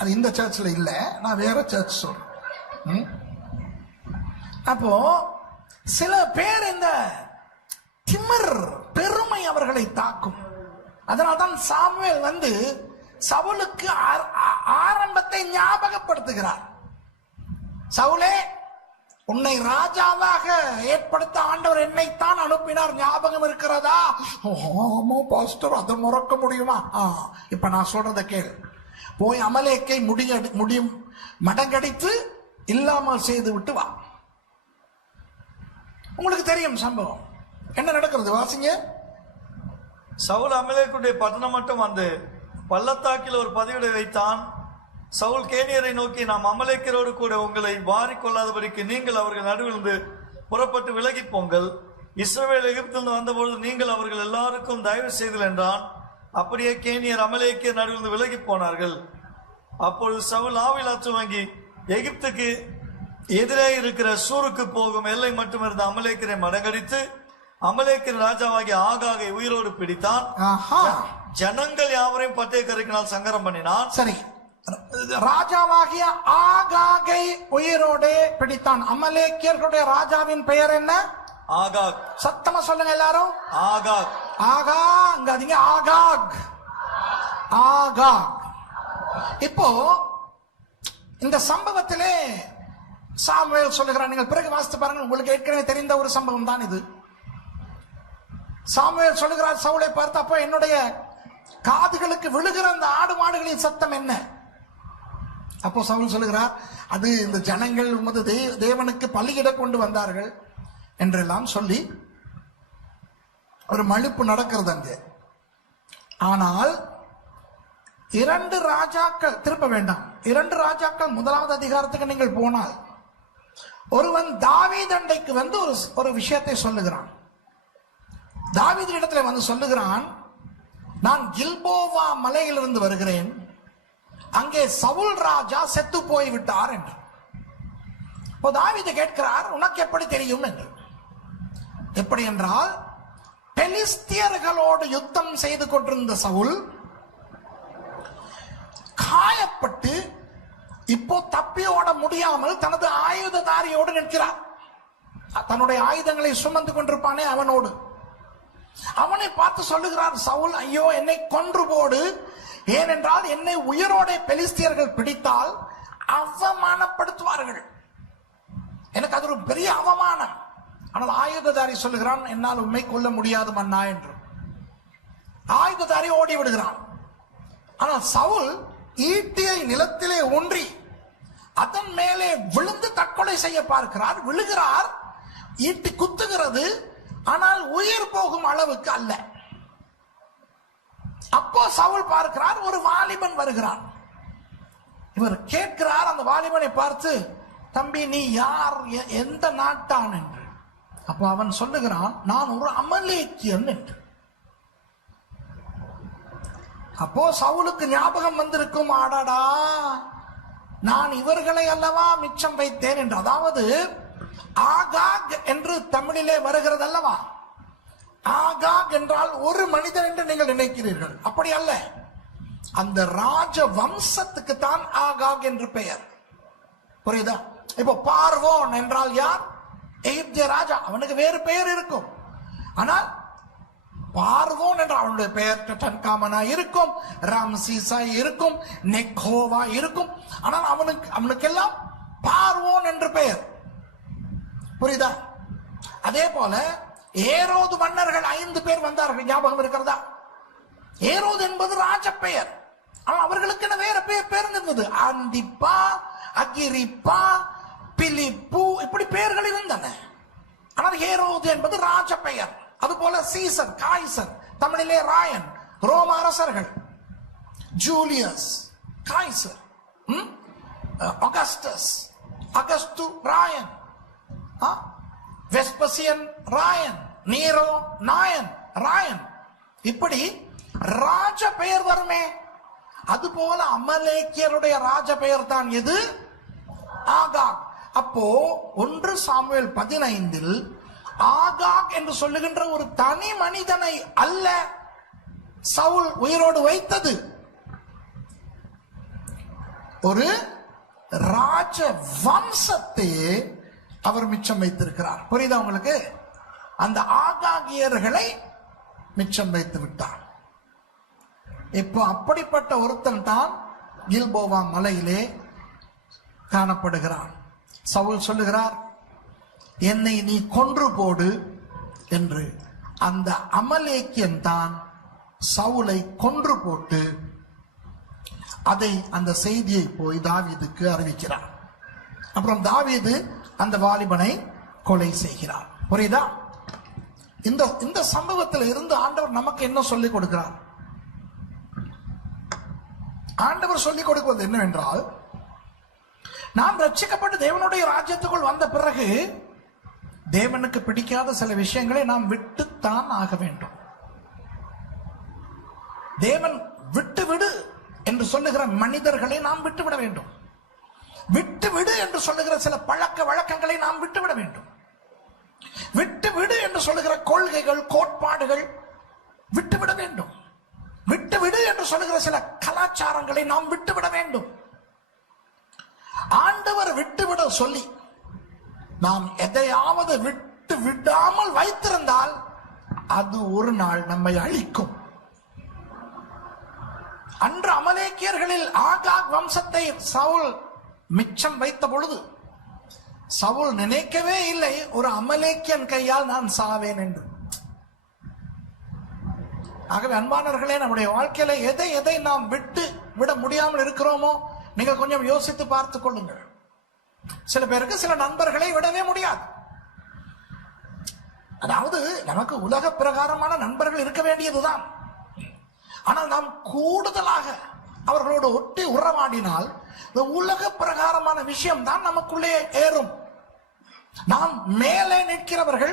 அது இந்த சர்ச்சில் இல்ல, நான் வேற சர்ச் சொல்றேன். அப்போ சில பேர் இந்த திமிர் பெருமை அவர்களை தாக்கும். அதனால்தான் சாமுவேல் வந்து சவுலுக்கு ஆரம்பத்தை ஞாபகப்படுத்துகிறார். சவுலே, உன்னை ராஜாவாக ஏற்படுத்த ஆண்டவர் என்னைத்தான் அனுப்பினார், ஞாபகம் இருக்கிறதா? ஆமா பாஸ்டர், அதை மறக்க முடியுமா? இப்ப நான் சொல்றத கேள். போய் அமலேக்கை முடியும் மடங்கடித்து இல்லாமல் செய்து விட்டு வா. உங்களுக்கு தெரியும் சம்பவம் என்ன நடக்கிறது, வாசிங்க. சவுல் அமலேக்குடைய பட்டணம் மட்டும் வந்து பள்ளத்தாக்கில் ஒரு பதிவிடை வைத்தான். சவுல் கேனியரை நோக்கி, நாம் அமலேக்கரோடு கூட உங்களை வாரிக்கொள்ளாதபடிக்கு நீங்கள் அவர்கள் நடுவிலிருந்து புறப்பட்டு விலகி போங்கள். இஸ்ரவேல் எகிப்திலிருந்து வந்தபொழுது நீங்கள் அவர்கள் எல்லாருக்கும் தயவு செய்தல் என்றான். அப்படியே கேனியர் அமலேக்கியர் நடுவிலிருந்து விலகி போனார்கள். அப்பொழுது சவுல் ஆவிலாற்று வாங்கி எகிப்துக்கு எதிரே இருக்கிற சூருக்கு போகும் எல்லை மட்டும் இருந்த அமலேக்கரை மடங்கடித்து அமலேக்கர் ராஜாவாகிய ஆகாகை உயிரோடு பிடித்தான். ஜனங்கள் யாவரையும் பட்டய கருக்கினால் சங்கரம் பண்ணினான். சரி, ராஜாவாகிய ஆகாகை உயிரோடு பிடித்தான். அமலேக்கியர்களுடைய ராஜாவின் பெயர் என்ன? ஆகாக். சத்தமா சொல்லுங்க எல்லாரும். ஆகாக். ஆகாங்க, ஆகாக், ஆகாக். இப்போ இந்த சம்பவத்திலே சாமுவேல் சொல்லுகிறார், நீங்கள் பிறகு வாசித்து பாருங்க, உங்களுக்கு ஏற்கனவே தெரிந்த ஒரு சம்பவம் தான் இது. சாமுவேல் சொல்லுகிறார் சவுலை பார்த்து, அப்போ என்னுடைய காதுகளுக்கு விழுகிற அந்த ஆடு மாடுகளின் சத்தம் என்ன? அப்போ சவுல் சொல்லுகிறார், அது இந்த ஜனங்கள் உமது தேவனுக்கு பலியிட கொண்டு வந்தார்கள் என்றெல்லாம் சொல்லி ஒரு மழுப்பு நடக்கிறது அங்கே. ஆனால் 2 ராஜாக்கள், திரும்ப வேண்டாம், 2 ராஜாக்கள் 1வது அதிகாரத்துக்கு நீங்கள் போனால் ஒருவன் தாவீது அண்டைக்கு வந்து ஒரு விஷயத்தை சொல்லுகிறான். தாவீது இடத்துல வந்து சொல்லுகிறான், நான் கில்போவா மலையிலிருந்து வருகிறேன், அங்கே சவுல் ராஜா செத்து போய் விட்டார் என்று. இப்போ தாவீது கேட்கிறார், உனக்கு எப்படி தெரியும் என்று. எப்படி என்றால், பெலிஸ்தியர்களோடு யுத்தம் செய்து கொண்டிருந்த சவுல் காயப்பட்டு இப்போ தப்பி ஓட முடியாமல் தனது ஆயுததாரியோடு நிற்கிறார். தன்னுடைய ஆயுதங்களை சுமந்து கொண்டிருப்பானே அவனோடு. அவனை பார்த்து சொல்லுகிறார் சவுல், ஐயோ என்னை கொன்று போடு, ஏனென்றால் என்னை உயிரோட பெலிஸ்தியர்கள் பிடித்தால் அவமானப்படுத்துவார்கள், எனக்கு அது ஒரு பெரிய அவமானம். ஆனால் ஆயுததாரி சொல்லுகிறான், என்னால் உண்மை கொள்ள முடியாது மன்னா என்று. ஆயுததாரி ஓடி விடுகிறான். ஆனால் சவுல் ஈட்டியை நிலத்திலே ஊன்றி அதன் மேலே விழுந்து தற்கொலை செய்ய பார்க்கிறார். விழுகிறார், ஈட்டி குத்துகிறது, ஆனால் உயிர் போகும் அளவுக்கு அல்ல. அப்போ சவுல் பார்க்கிறார், ஒரு வாலிபன் வருகிறான். இவர் கேட்கிறார் அந்த வாலிபனை பார்த்து, தம்பி நீ யார், எந்த நாட்டான் என்று. அப்போ அவன் சொல்லுகிறான், நான் ஒரு அமலேக்கியன் என்று. அப்போ சவுலுக்கு ஞாபகம் வந்திருக்கும், ஆடாடா நான் இவர்களை அல்லவா மிச்சம் வைத்தேன் என்று. அதாவது ஆகாக் என்று தமிழிலே வருகிறது அல்லவா, ஆகாக் என்றால் ஒரு மனிதன் என்று நீங்கள் நினைக்கிறீர்கள், அப்படி அல்ல. அந்த ராஜ வம்சத்துக்கு தான் ஆகாக் என்று பெயர். புரியுதா? இப்போ பார்வோன் என்றால் யார்? எகிப்திய ராஜா, அவனுக்கு வேறு பெயர் இருக்கும். ஆனால் பார்வோன் என்ற அவனுடைய பெயர் டன்காமனா இருக்கும், ராம்சீசா இருக்கும், நெக்கோவா இருக்கும். ஆனால் அவனுக்கெல்லாம் பார்வோன் என்று பெயர். புரியுதா? அதே போல ஏரோது மன்னர்கள் 5 பேர் வந்தார்கள், ஞாபகம் இருக்கிறதா? ஏரோது என்பது ராஜ பெயர், ஆனால் அவர்களுக்கு வேற பேர் இருந்தது. அந்திப்பா, அகிரிப்பா, பிலிப்பு, இப்படி பெயர்கள் இருந்தன. ஆனால் ஏரோது என்பது ராஜ பெயர். அதுபோல சீசர், காய்சர், தமிழிலே ராயன், ரோம அரசர்கள், ஜூலியஸ், காய்சர், அகஸ்டஸ், அகஸ்து ராயன், வெஸ்பசியன் ராயன், நீரோ நாயன் ராயன், இப்படி ராஜ பெயர் வருமே. அதுபோல அமலேக்கியருடைய ராஜ பெயர் தான் எது? ஆகாக். அப்போ 1 சாமுவேல் 15 ஆகாக் என்று சொல்லுகின்ற ஒரு தனி மனிதனை அல்ல சவுல் உயிரோடு வைத்தது, ஒரு ராஜ வம்சத்தையே அவர் மிச்சம் வைத்திருக்கிறார். புரியுதா உங்களுக்கு? அந்த ஆகாகியர்களை மிச்சம் வைத்து விட்டார். இப்போ அப்படிப்பட்ட ஒருத்தன் தான் கில்போவா மலையிலே காணப்படுகிறான். சவுல் சொல்லுகிறார், என்னை நீ கொன்று போடு என்று. அந்த அமலேக்கியன் தான் சவுலை கொன்று போட்டு அந்த செய்தியை போய் தாவீதுக்கு அறிவிக்கிறார். அப்புறம் தாவீது அந்த வாலிபனை கொலை செய்கிறார். புரியுதா? இந்த சம்பவத்தில் இருந்து ஆண்டவர் நமக்கு என்ன சொல்லிக் கொடுக்கிறார்? ஆண்டவர் சொல்லிக் கொடுப்பது என்னவென்றால், நாம் ரட்சிக்கப்பட்டு தேவனுடைய ராஜ்யத்துக்குள் வந்த பிறகு தேவனுக்கு பிடிக்காத சில விஷயங்களை நாம் விட்டுத்தான் ஆக வேண்டும். தேவன் விட்டுவிடு என்று சொல்லுகிற மனிதர்களை நாம் விட்டுவிட வேண்டும். விட்டுவிடு என்று சொல்லுகிற சில பழக்க வழக்கங்களை நாம் விட்டுவிட வேண்டும். விட்டுவிடு என்று சொல்லுகிற கொள்கைகள், கோட்பாடுகள் விட்டுவிட வேண்டும். விட்டுவிடு என்று சொல்லுகிற சில கலாச்சாரங்களை நாம் விட்டுவிட வேண்டும். ஆண்டவர் விட்டுவிட சொல்லி நாம் எதையாவது விட்டு விடாமல் வைத்திருந்தால் அது ஒரு நாள் நம்மை அழிக்கும். அன்று அமலேக்கியர்களில் ஆகாக் வம்சத்தை சவுல் மிச்சம் வைத்த பொழுது சவுல் நினைக்கவே இல்லை ஒரு அமலேக்கியன் கையால் நான் சாவேன் என்று. ஆகவே அன்பானவர்களே, நம்முடைய வாழ்க்கையில எதை எதை நாம் விட முடியாமல் இருக்கிறோமோ நீங்கள் கொஞ்சம் யோசித்து பார்த்துக் கொள்ளுங்கள். சில பேருக்கு சில நண்பர்களை விடவே முடியாது. அதாவது நமக்கு உலக பிரகாரமான நண்பர்கள் இருக்க வேண்டியதுதான். ஆனால் நாம் கூடுதலாக அவர்களோடு ஒட்டி உறவாடினால் இந்த உலக பிரகாரமான விஷயம் தான் நமக்குள்ளே ஏறும். நாம் மேலே நிற்கிறவர்கள்,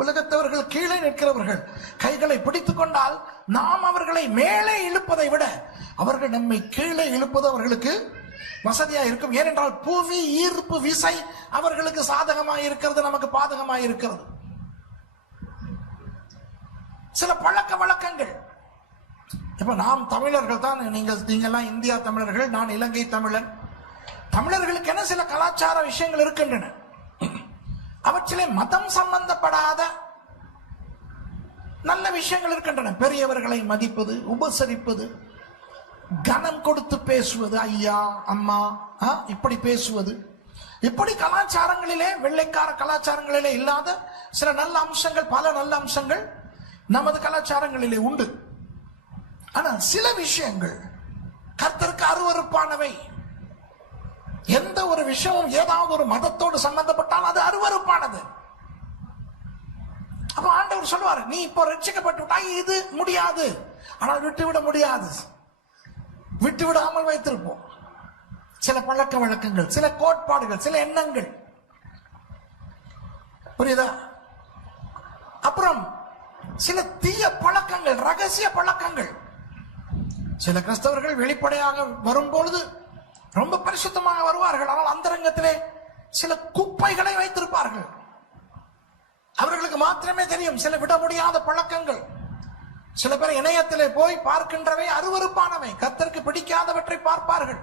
உலகத்தவர்கள் கீழே நிற்கிறவர்கள் கைகளை பிடித்துக் கொண்டால் நாம் அவர்களை மேலே இழுப்பதை விட அவர்கள் நம்மை கீழே இழுப்பது அவர்களுக்கு வசதியா இருக்கும். ஏனென்றால் புவி ஈர்ப்பு விசை அவர்களுக்கு சாதகமாக இருக்கிறது, நமக்கு பாதகமாக இருக்கிறது. சில பழக்க வழக்கங்கள், இப்ப நாம் தமிழர்கள் தான், நீங்கெல்லாம் இந்தியா தமிழர்கள், நான் இலங்கை தமிழன். தமிழர்களுக்கு என சில கலாச்சார விஷயங்கள் இருக்கின்றன. அவற்றிலே மதம் சம்பந்தப்படாத நல்ல விஷயங்கள் இருக்கின்றன. பெரியவர்களை மதிப்பது, உபசரிப்பது, கனம் கொடுத்து பேசுவது, ஐயா அம்மா இப்படி பேசுவது, இப்படி கலாச்சாரங்களிலே, வெள்ளைக்கார கலாச்சாரங்களிலே இல்லாத சில நல்ல அம்சங்கள், பல நல்ல அம்சங்கள் நமது கலாச்சாரங்களிலே உண்டு. ஆனால் சில விஷயங்கள் கர்த்தருக்கு அருவருப்பானவை. எந்த ஒரு விஷயமும் ஏதாவது ஒரு மதத்தோடு சம்பந்தப்பட்டால் அது அருவருப்பானது. அப்ப ஆண்டவர் சொல்லுவார், நீ இப்போ ரட்சிக்கப்பட்டு விட்டாய், இது முடியாது. ஆனால் விட்டுவிட முடியாது, விட்டுவிடாமல் வைத்திருப்போம். சில பழக்க வழக்கங்கள், சில கோட்பாடுகள், சில எண்ணங்கள், புரியுதா? அப்புறம் சில தீய பழக்கங்கள், ரகசிய பழக்கங்கள். சில கிறிஸ்தவர்கள் வெளிப்படையாக வரும்பொழுது ரொம்ப பரிசுத்தமாக வருவார்கள், ஆனால் அந்தரங்கத்திலே சில குப்பைகளை வைத்திருப்பார்கள். அவர்களுக்கு மாத்திரமே தெரியும் சில விட முடியாத பழக்கங்கள். சில பேர் இணையத்திலே போய் பார்க்கின்றவை அருவருப்பானவை, கர்த்தருக்கு பிடிக்காதவற்றை பார்ப்பார்கள்.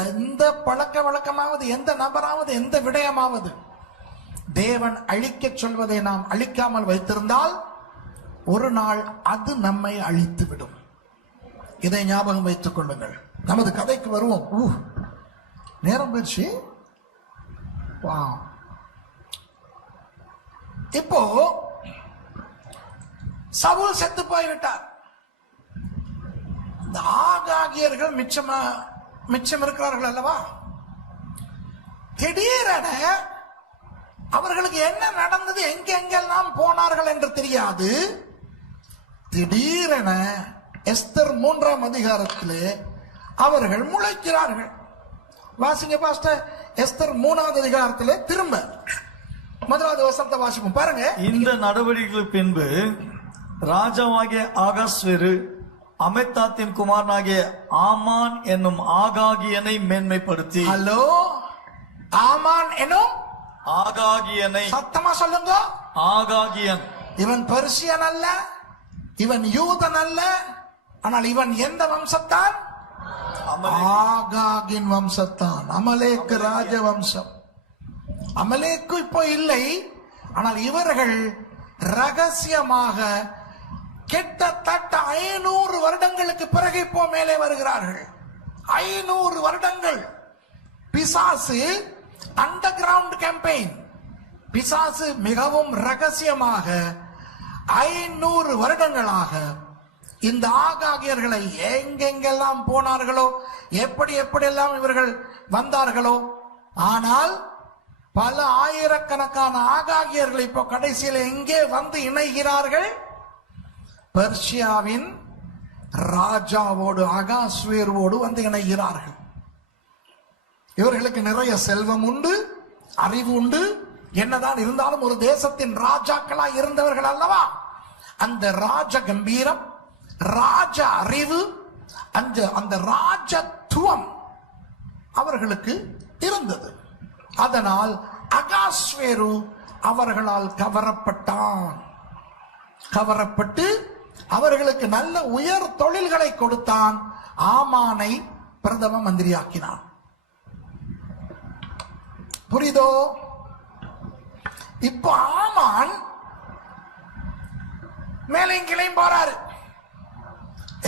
எந்த பழக்க வழக்கமாவது, எந்த நபராவது, எந்த விடயமாவது தேவன் அழிக்க சொல்வதை நாம் அழிக்காமல் வைத்திருந்தால் ஒரு நாள் அது நம்மை அழித்து விடும். இதை ஞாபகம் வைத்துக் கொள்ளுங்கள். நமது கதைக்கு வருவோம். நேரம் போயிடுச்சு. இப்போ சவுல் செத்து போய்விட்டார். இந்த ஆகாகியர்கள் மிச்சம் இருக்கிறார்கள் அல்லவா? திடீரென அவர்களுக்கு என்ன நடந்தது, எங்கெங்கெல்லாம் போனார்கள் என்று தெரியாது. திடீரென எஸ்தர் 3ஆம் அதிகாரத்திலே அவர்கள் முளைக்கிறார்கள். வாசிங்க பாஸ்டர், எஸ்தர் 3ஆவது அதிகாரத்திலே திரும்ப 1வது வசனத்தை வாசிப்போம் பாருங்க. இந்த நடவடிக்கைகளுக்கு பின்பு ராஜாவாகிய ஆகாஸ்வேரு அமெத்தாத்தின் குமாரனாகிய ஆமான் என்னும் ஆகாகியனை மேன்மைப்படுத்தி. ஹலோ, ஆமான் என்னும் ஆகாகியனை, சத்தமா சொல்லுங்க. ஆகாகியன். இவன் பெர்சியன் அல்ல, இவன் யூதன் அல்ல, ஆனால் இவன் எந்த வம்சத்தான்? ஆகாகின் வம்சத்தான். அமலேக்கு ராஜ வம்சம். அமலேக்கு இப்போ இல்லை, ஆனால் இவர்கள் ரகசியமாக கிட்டத்தட்ட 500 வருடங்களுக்கு பிறகு இப்போ மேலே வருகிறார்கள். 500 வருடங்கள் பிசாசு அண்டர் கிரவுண்ட் கேம்பெயின். பிசாசு மிகவும் ரகசியமாக 500 வருடங்களாக இந்த ஆகாகியர்களை எங்கெங்கெல்லாம் போனார்களோ, எப்படியெல்லாம் இவர்கள் வந்தார்களோ, ஆனால் பல ஆயிரக்கணக்கான ஆகாகியர்கள் இப்போ கடைசியில் எங்கே வந்து இணைகிறார்கள்? பெர்சியாவின் ராஜாவோடு, அகாஸ்வேரோடு வந்து இணைகிறார்கள். இவர்களுக்கு நிறைய செல்வம் உண்டு, அறிவு உண்டு. என்னதான் இருந்தாலும் ஒரு தேசத்தின் ராஜாக்களாய் இருந்தவர்கள் அல்லவா? அந்த ராஜ கம்பீரம், ராஜ அறிவு, அந்த ராஜத்துவம் அவர்களுக்கு இருந்தது. அதனால் அகாஸ்வேரு அவர்களால் கவரப்பட்டு அவர்களுக்கு நல்ல உயர் தொழில்களை கொடுத்தான். ஆமானை பிரதம மந்திரியாக்கினான். புரியுதோ? இப்ப ஆமான் மேலையும் கிளையும் போறாரு.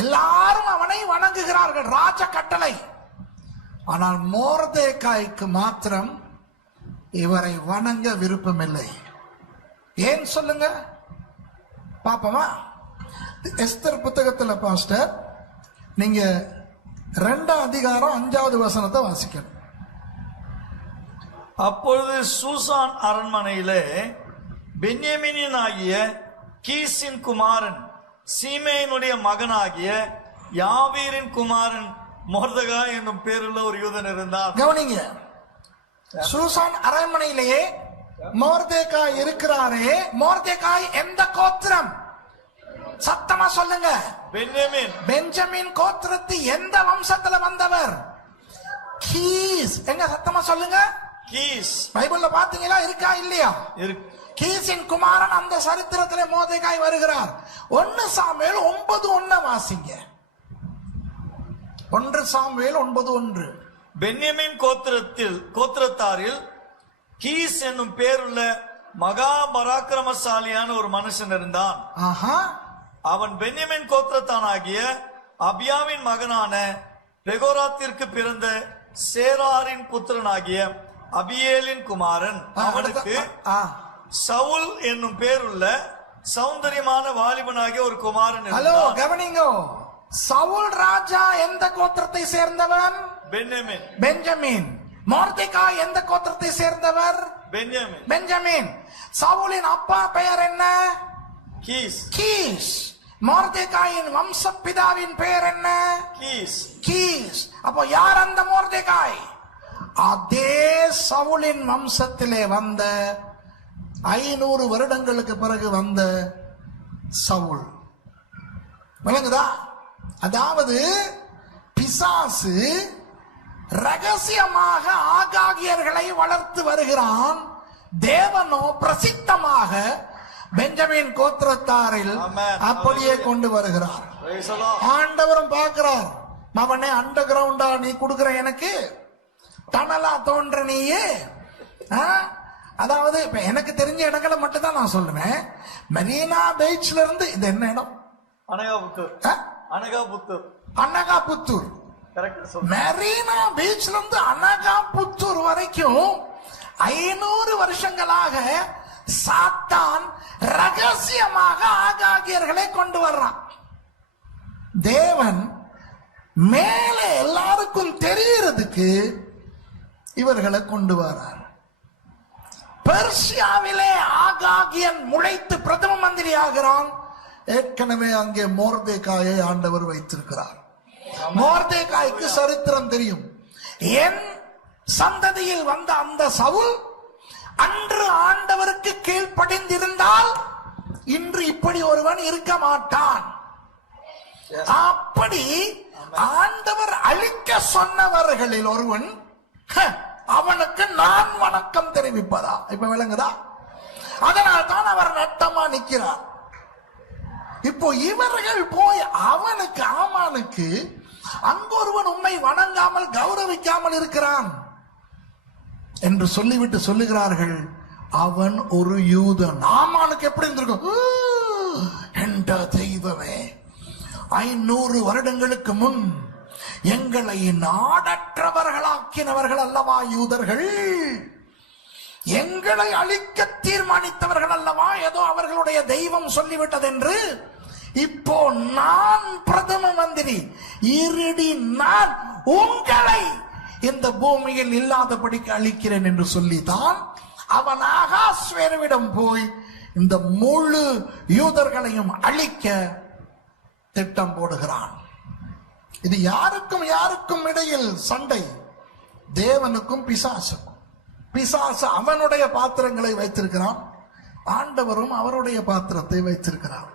எல்லாரும் அவனை வணங்குகிறார்கள், ராஜ கட்டளை. ஆனால் மோர்தேக்காய்க்கு மாத்திரம் இவரை வணங்க விருப்பமில்லை. ஏன் சொல்லுங்க? பாப்போமா? எஸ்தர் புத்தகத்துல பாஸ்டர் நீங்க 2ஆம் அதிகாரம் 5வது வசனத்தை வாசிக்கணும். அப்பொழுது சூசான் அரண்மனையிலே பென்யமீனின் ஆகிய கீசின் குமாரன் சீமேனுடைய மகனாகிய யாவீரின் குமாரன் மொர்தெகாய் என்னும் பேருள்ள ஒரு யூதன் இருந்தார். கவனிங்க, சூசான் அரண்மனையிலேயே மொர்தெகாய் இருக்கிறாரே. மொர்தெகாய் எந்த கோத்திரம்? சத்தமா சொல்லுங்க. பென்யமீன். பெஞ்சமின் கோத்திரத்து எந்த வம்சத்துல வந்தவர்? கீஸ். எங்க சத்தமா சொல்லுங்க. கீஸ். பைபிள்ல பாத்தீங்களா? இருக்கா இல்லையா? கீசின் குமாரன் அந்த சரித்திரத்திலே மொர்தெகாய் வருகிறார். 1 சாமுவேல் 9:1 வாசிங்க. 1 சாமுவேல் 9:1. பென்யமீன் கோத்திரத்தாரில் கீஸ் என்னும் பேருள்ள மகா பராக்கிரமசாலியான ஒரு மனுஷன் இருந்தான். அவன் பென்யமீன் கோத்திரத்தானாகிய அபியாவின் மகனான பெகோராத்திற்கு பிறந்த சேராரின் புத்திரனாகிய அபியேலின் குமாரன். அவனுக்கு சவுல் என்னும் பேருள்ள சௌந்தரியமான வாலிபனாகிய ஒரு குமாரன். ஹலோ, கவனிங்க. சவுல் ராஜா எந்த கோத்திரத்தை சேர்ந்தவன்? பென்யமீன். பெஞ்சமின். மொர்தெகாய் எந்த கோத்திரத்தை சேர்ந்தவர்? பென்யமீன். பெஞ்சமின். சவுலின் அப்பா பெயர் என்ன? கீஸ். கீஸ். மொர்தெகாயின் வம்சப்பிதாவின் பெயர் என்ன? கீஸ். கீஸ். அப்போ யார் அந்த மொர்தெகாய்? அதே சவுலின் வம்சத்திலே வந்த 500 வருடங்களுக்கு பிறகு வந்த சவுல். விளங்குதா? அதாவது பிசாசு ரகசியமாக ஆகாகியர்களை வளர்த்து வருகிறான். தேவனோ பிரசித்தமாக பெஞ்சமின் கோத்திரத்தாரில் அப்படியே கொண்டு வருகிறார். ஆண்டவரும் பார்க்கிறார். அவனே அண்டர் கிரவுண்டா நீ கொடுக்கிற எனக்கு டனலா தோன்ற நீயே. அதாவது எனக்கு தெரிஞ்ச இடங்களை மட்டும் தான் நான் சொல்லுவேன். மெரினா பீச்ல இருந்து இது என்ன இடம்? அனகாபுத்தூர். மெரினா பீச்ல இருந்து அனகாபுத்தூர் வரைக்கும் 500 வருஷங்களாக சாத்தான் ரகசியமாக ஆகாகியர்களை கொண்டு வர்றான். தேவன் மேலே எல்லாருக்கும் தெரியறதுக்கு இவர்களை கொண்டு வர்றார். பெர்சியாவிலே ஆகாகியன் முளைத்து பிரதம மந்திரி ஆகிறான். ஏற்கனவே அங்கே மொர்தெகாயை ஆண்டவர் வைத்திருக்கிறார். மொர்தெகாய்க்கு சரித்திரம் தெரியும். என் சந்ததியில் வந்த அந்த சவுல் அன்று ஆண்டவருக்கு கீழ்ப்படிந்திருந்தால் இன்று இப்படி ஒருவன் இருக்க மாட்டான். அப்படி ஆண்டவர் அழிக்க சொன்னவர்களில் ஒருவன் அவனுக்கு நான் வணக்கம் தெரிவிப்பதா? இப்ப விளங்குதா? அதனால் தான் அவர் நட்டமா நிற்கிறார். இப்போ இவர்கள் போய் அவனுக்கு ஆமானுக்கு அங்கொருவன் உம்மை வணங்காமல் கௌரவிக்காமல் இருக்கிறான் என்று சொல்லிவிட்டு சொல்லுகிறார்கள், அவன் ஒரு யூதன். ஆமானுக்கு எப்படி இருந்திருக்கும்? என்ற தெய்வமே, 500 வருடங்களுக்கு முன் எங்களை நாடற்றவர்களாக்கினவர்கள் அல்லவா யூதர்கள்? எங்களை அழிக்க தீர்மானித்தவர்கள் அல்லவா? ஏதோ அவர்களுடைய தெய்வம் சொல்லிவிட்டது என்று. இப்போ நான் பிரதம மந்திரி, இருடி நான் உங்களை இந்த பூமியில் இல்லாதபடிக்கு அழிக்கிறேன் என்று சொல்லித்தான் அவன் ஆகாஸ்வேருவிடம் போய் இந்த முழு யூதர்களையும் அழிக்க திட்டம் போடுகிறான். இது யாருக்கும் இடையில் சண்டை, தேவனுக்கும் பிசாசுக்கும். பிசாசு அவனுடைய பாத்திரங்களை வைத்திருக்கிறான், ஆண்டவரும் அவருடைய பாத்திரத்தை வைத்திருக்கிறார்.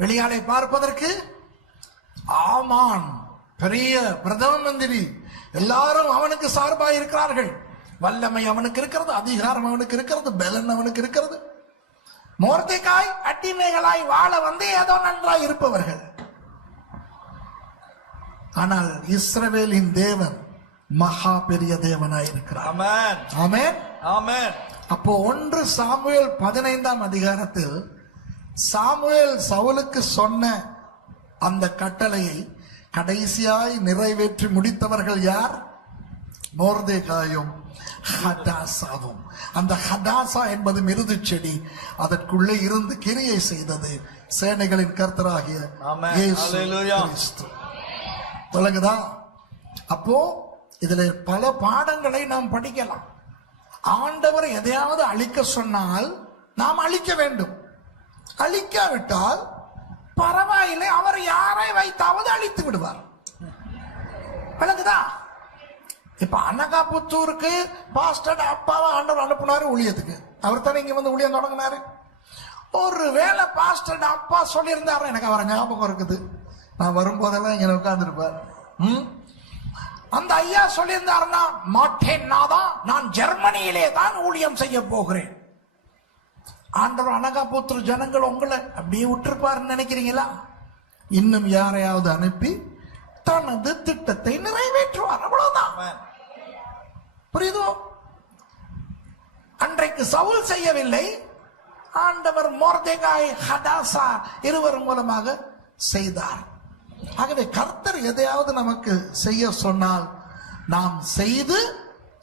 வெளியாளை பார்ப்பதற்கு ஆமான் பெரிய பிரதம மந்திரி, எல்லாரும் அவனுக்கு சார்பாக இருக்கிறார்கள். வல்லமை அவனுக்கு இருக்கிறது, அதிகாரம் அவனுக்கு இருக்கிறது, பலன் அவனுக்கு இருக்கிறது. மொர்தெகாய் அடிமைகளாய் வாழ வந்து ஏதோ நன்றாய் இருப்பவர்கள். ஆனால் இஸ்ரவேலின் தேவன் மகா பெரிய தேவனாய் இருக்கிறார். ஆமென், ஆமென், ஆமென். அப்போ 1 சாமுவேல் 15ஆம் அதிகாரத்தில் சாமுவேல் சவுலுக்கு சொன்ன அந்த கட்டளையை கடைசியாய் நிறைவேற்றி முடித்தவர்கள் யார்? மொர்தெகாயும் ஹதாசாவும். அந்த ஹதாசா என்பது மிருது செடி, அதற்குள்ளே இருந்து கிரியை செய்தது சேனைகளின் கர்த்தராகிய இயேசு கிறிஸ்து. விளங்குதா? அப்போ இதுல பல பாடங்களை நாம் படிக்கலாம். ஆண்டவர் எதையாவது அழிக்க சொன்னால் நாம் அழிக்க வேண்டும். அழிக்காவிட்டால் பரவாயில்லை, அவர் யாரை வைத்தாவது அழித்து விடுவார். விளங்குதா? இப்ப அனகாபுத்தூருக்கு பாஸ்டர் அப்பாவை ஆண்டவர் அனுப்புனாரு ஊழியத்துக்கு. அவர் தானே இங்க வந்து ஊழியம் தொடங்கினாரு. ஒருவேளை பாஸ்டர் அப்பா சொல்லியிருந்தாரு, எனக்கு அவரை ஞாபகம் இருக்குது, நான் வரும்போதெல்லாம் இங்க உட்கார்ந்துருப்பார். அந்த ஐயா சொல்லியிருந்தாருன்னா, மாட்டேன்னா தான், நான் ஜெர்மனியிலே தான் ஊழியம் செய்ய போகிறேன். ஆண்டவர் அனகாபுத்தூர் ஜனங்கள் உங்களை அப்படியே விட்டுருப்பாருன்னு நினைக்கிறீங்களா? இன்னும் யாரையாவது அனுப்பி தனது திட்டத்தை நிறைவேற்றுவார். அவ்வளவுதான். புரியுதோ? அன்றைக்கு சவுல் செய்யவில்லை, ஆண்டவர் மொர்தெகாய் ஹதாசா இருவர் மூலமாக செய்தார். ஆகவே கர்த்தர் எதையாவது நமக்கு செய்ய சொன்னால் நாம் செய்து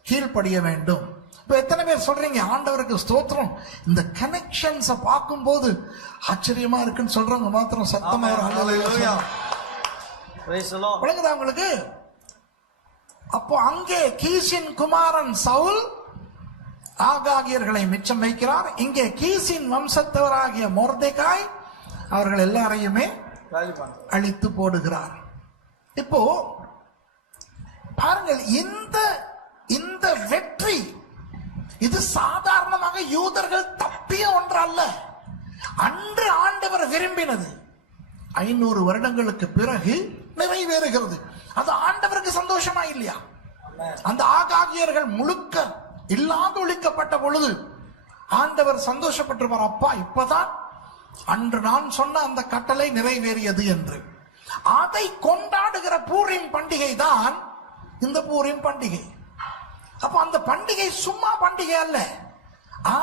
கீழ்ப்படிய வேண்டும். இப்ப எத்தனை பேர் சொல்றீங்க ஆண்டவருக்கு ஸ்தோத்திரம், இந்த கனெக்ஷன்ஸ் பார்க்கும் போது ஆச்சரியமா இருக்குன்னு சொல்றவங்க மாத்திரம் சத்தமா விளங்குதா உங்களுக்கு? அப்போ அங்கே கீசின் குமாரன் சவுல் ஆகாகியர்களை மிச்சம் வைக்கிறார். இங்கே கீசின் வம்சத்தவராகிய மொர்தெகாய் அவர்கள் எல்லாரையுமே அழித்து போடுகிறார். இப்போ பாருங்கள், இந்த வெற்றி இது சாதாரணமாக யூதர்கள் தப்பிய ஒன்றல்ல. அன்று ஆண்டவர் விரும்பினது 500 வருடங்களுக்கு பிறகு நிறைவேறுகிறது. அது ஆண்டவருக்கு சந்தோஷமா இல்லையா? அந்த ஆகாகியர்கள் முழுக்க இல்லாது ஒழிக்கப்பட்ட பொழுது ஆண்டவர் சந்தோஷப்பட்டிருப்பார். அப்பா, இப்பதான் அன்று நான் சொன்ன அந்த கட்டளை நிறைவேறியது என்று. அதை கொண்டாடுகிற பூரிம் பண்டிகை தான் இந்த பூரிம் பண்டிகை. அப்ப அந்த பண்டிகை சும்மா பண்டிகை அல்ல,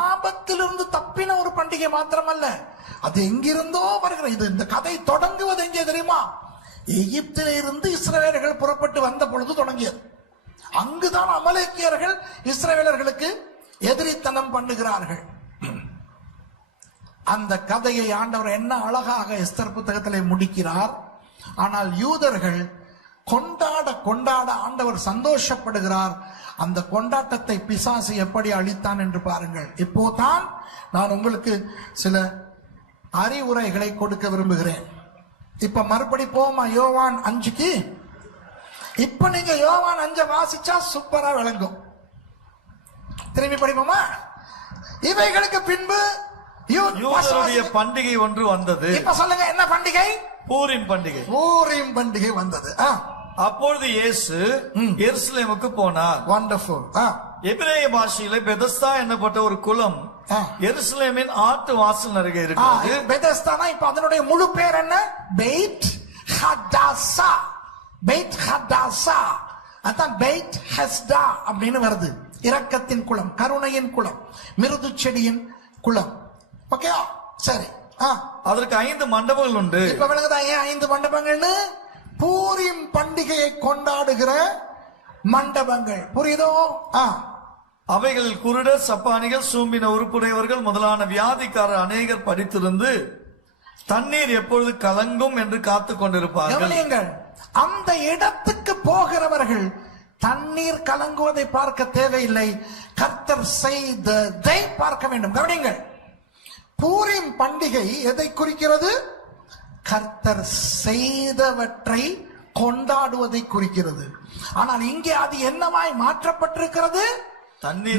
ஆபத்திலிருந்து தப்பின ஒரு பண்டிகை மாத்திரமல்ல, அது எங்கிருந்தோ வருகிறது. இது இந்த கதை தொடங்குவது எங்கே தெரியுமா? எகிப்திலே இருந்து இஸ்ரவேலர்கள் புறப்பட்டு வந்த பொழுது தொடங்கியது. அங்குதான் அமலேக்கியர்கள் இஸ்ரவேலர்களுக்கு எதிரித்தனம் பண்ணுகிறார்கள். அந்த கதையை ஆண்டவர் என்ன அழகாக எஸ்தர் புத்தகத்திலே முடிக்கிறார். ஆனால் யூதர்கள் கொண்டாட கொண்டாட ஆண்டவர் சந்தோஷப்படுகிறார். அந்த கொண்டாட்டத்தை பிசாசு எப்படி அளித்தான் என்று பாருங்கள். இப்போதான் நான் உங்களுக்கு சில அறிவுரைகளை கொடுக்க விரும்புகிறேன். இப்ப மறுபடி போமா யோவான் 5க்கு. இப்ப நீங்க யோவான் 5 வாசிச்சா சூப்பரா விளங்கும். திரும்பி படிப்போமா? இவைகளுக்கு பின்பு யூதருடைய பண்டிகை ஒன்று வந்தது. இப்ப சொல்லுங்க, என்ன பண்டிகை? பூரிம் பண்டிகை. பூரிம் பண்டிகை வந்தது. அப்பொழுது இயேசு எருசலேமுக்கு போனார். வண்டர்ஃபுல். எபிரேய பாஷையில பெதஸ்தா என்னப்பட்ட ஒரு குளம் எருசலேமின் ஆட்டு வாசல் அருகே இருக்கிறது. பெதஸ்தானா இப்ப அதனுடைய முழு பேர் என்ன? பெய்த் ஹதாசா. பெய்த் ஹதாசா, அதான் பெய்த் ஹெஸ்டா அப்படின்னு வருது. இரக்கத்தின் குளம், கருணையின் குளம், மிருது செடியின் குளம். ஓகே, சரி. அதற்கு 5 மண்டபங்கள் உண்டு. இப்ப விளங்குதா ஏன் 5 மண்டபங்கள்னு? பூரிம் பண்டிகையை கொண்டாடுகிற மண்டபங்கள். புரியுதோ? அவைகளில் குருடர், சப்பானிகள், சூம்பின உறுப்புடையவர்கள் முதலான வியாதிக்காரர் அநேகர் படித்திருந்து தண்ணீர் எப்பொழுது கலங்கும் என்று காத்து கொண்டிருப்பார்கள். அந்த இடத்துக்கு போகிறவர்கள் தண்ணீர் கலங்குவதை பார்க்க தேவையில்லை, கர்த்தர் செய்ததை பார்க்க வேண்டும். கவனிங்கள், பூரிம் பண்டிகை எதை குறிக்கிறது? கர்த்தர் செய்தவற்றை கொண்டாடுவதை குறிக்கிறது. ஆனால் இங்கே அது என்னவாய் மாற்றப்பட்டிருக்கிறது?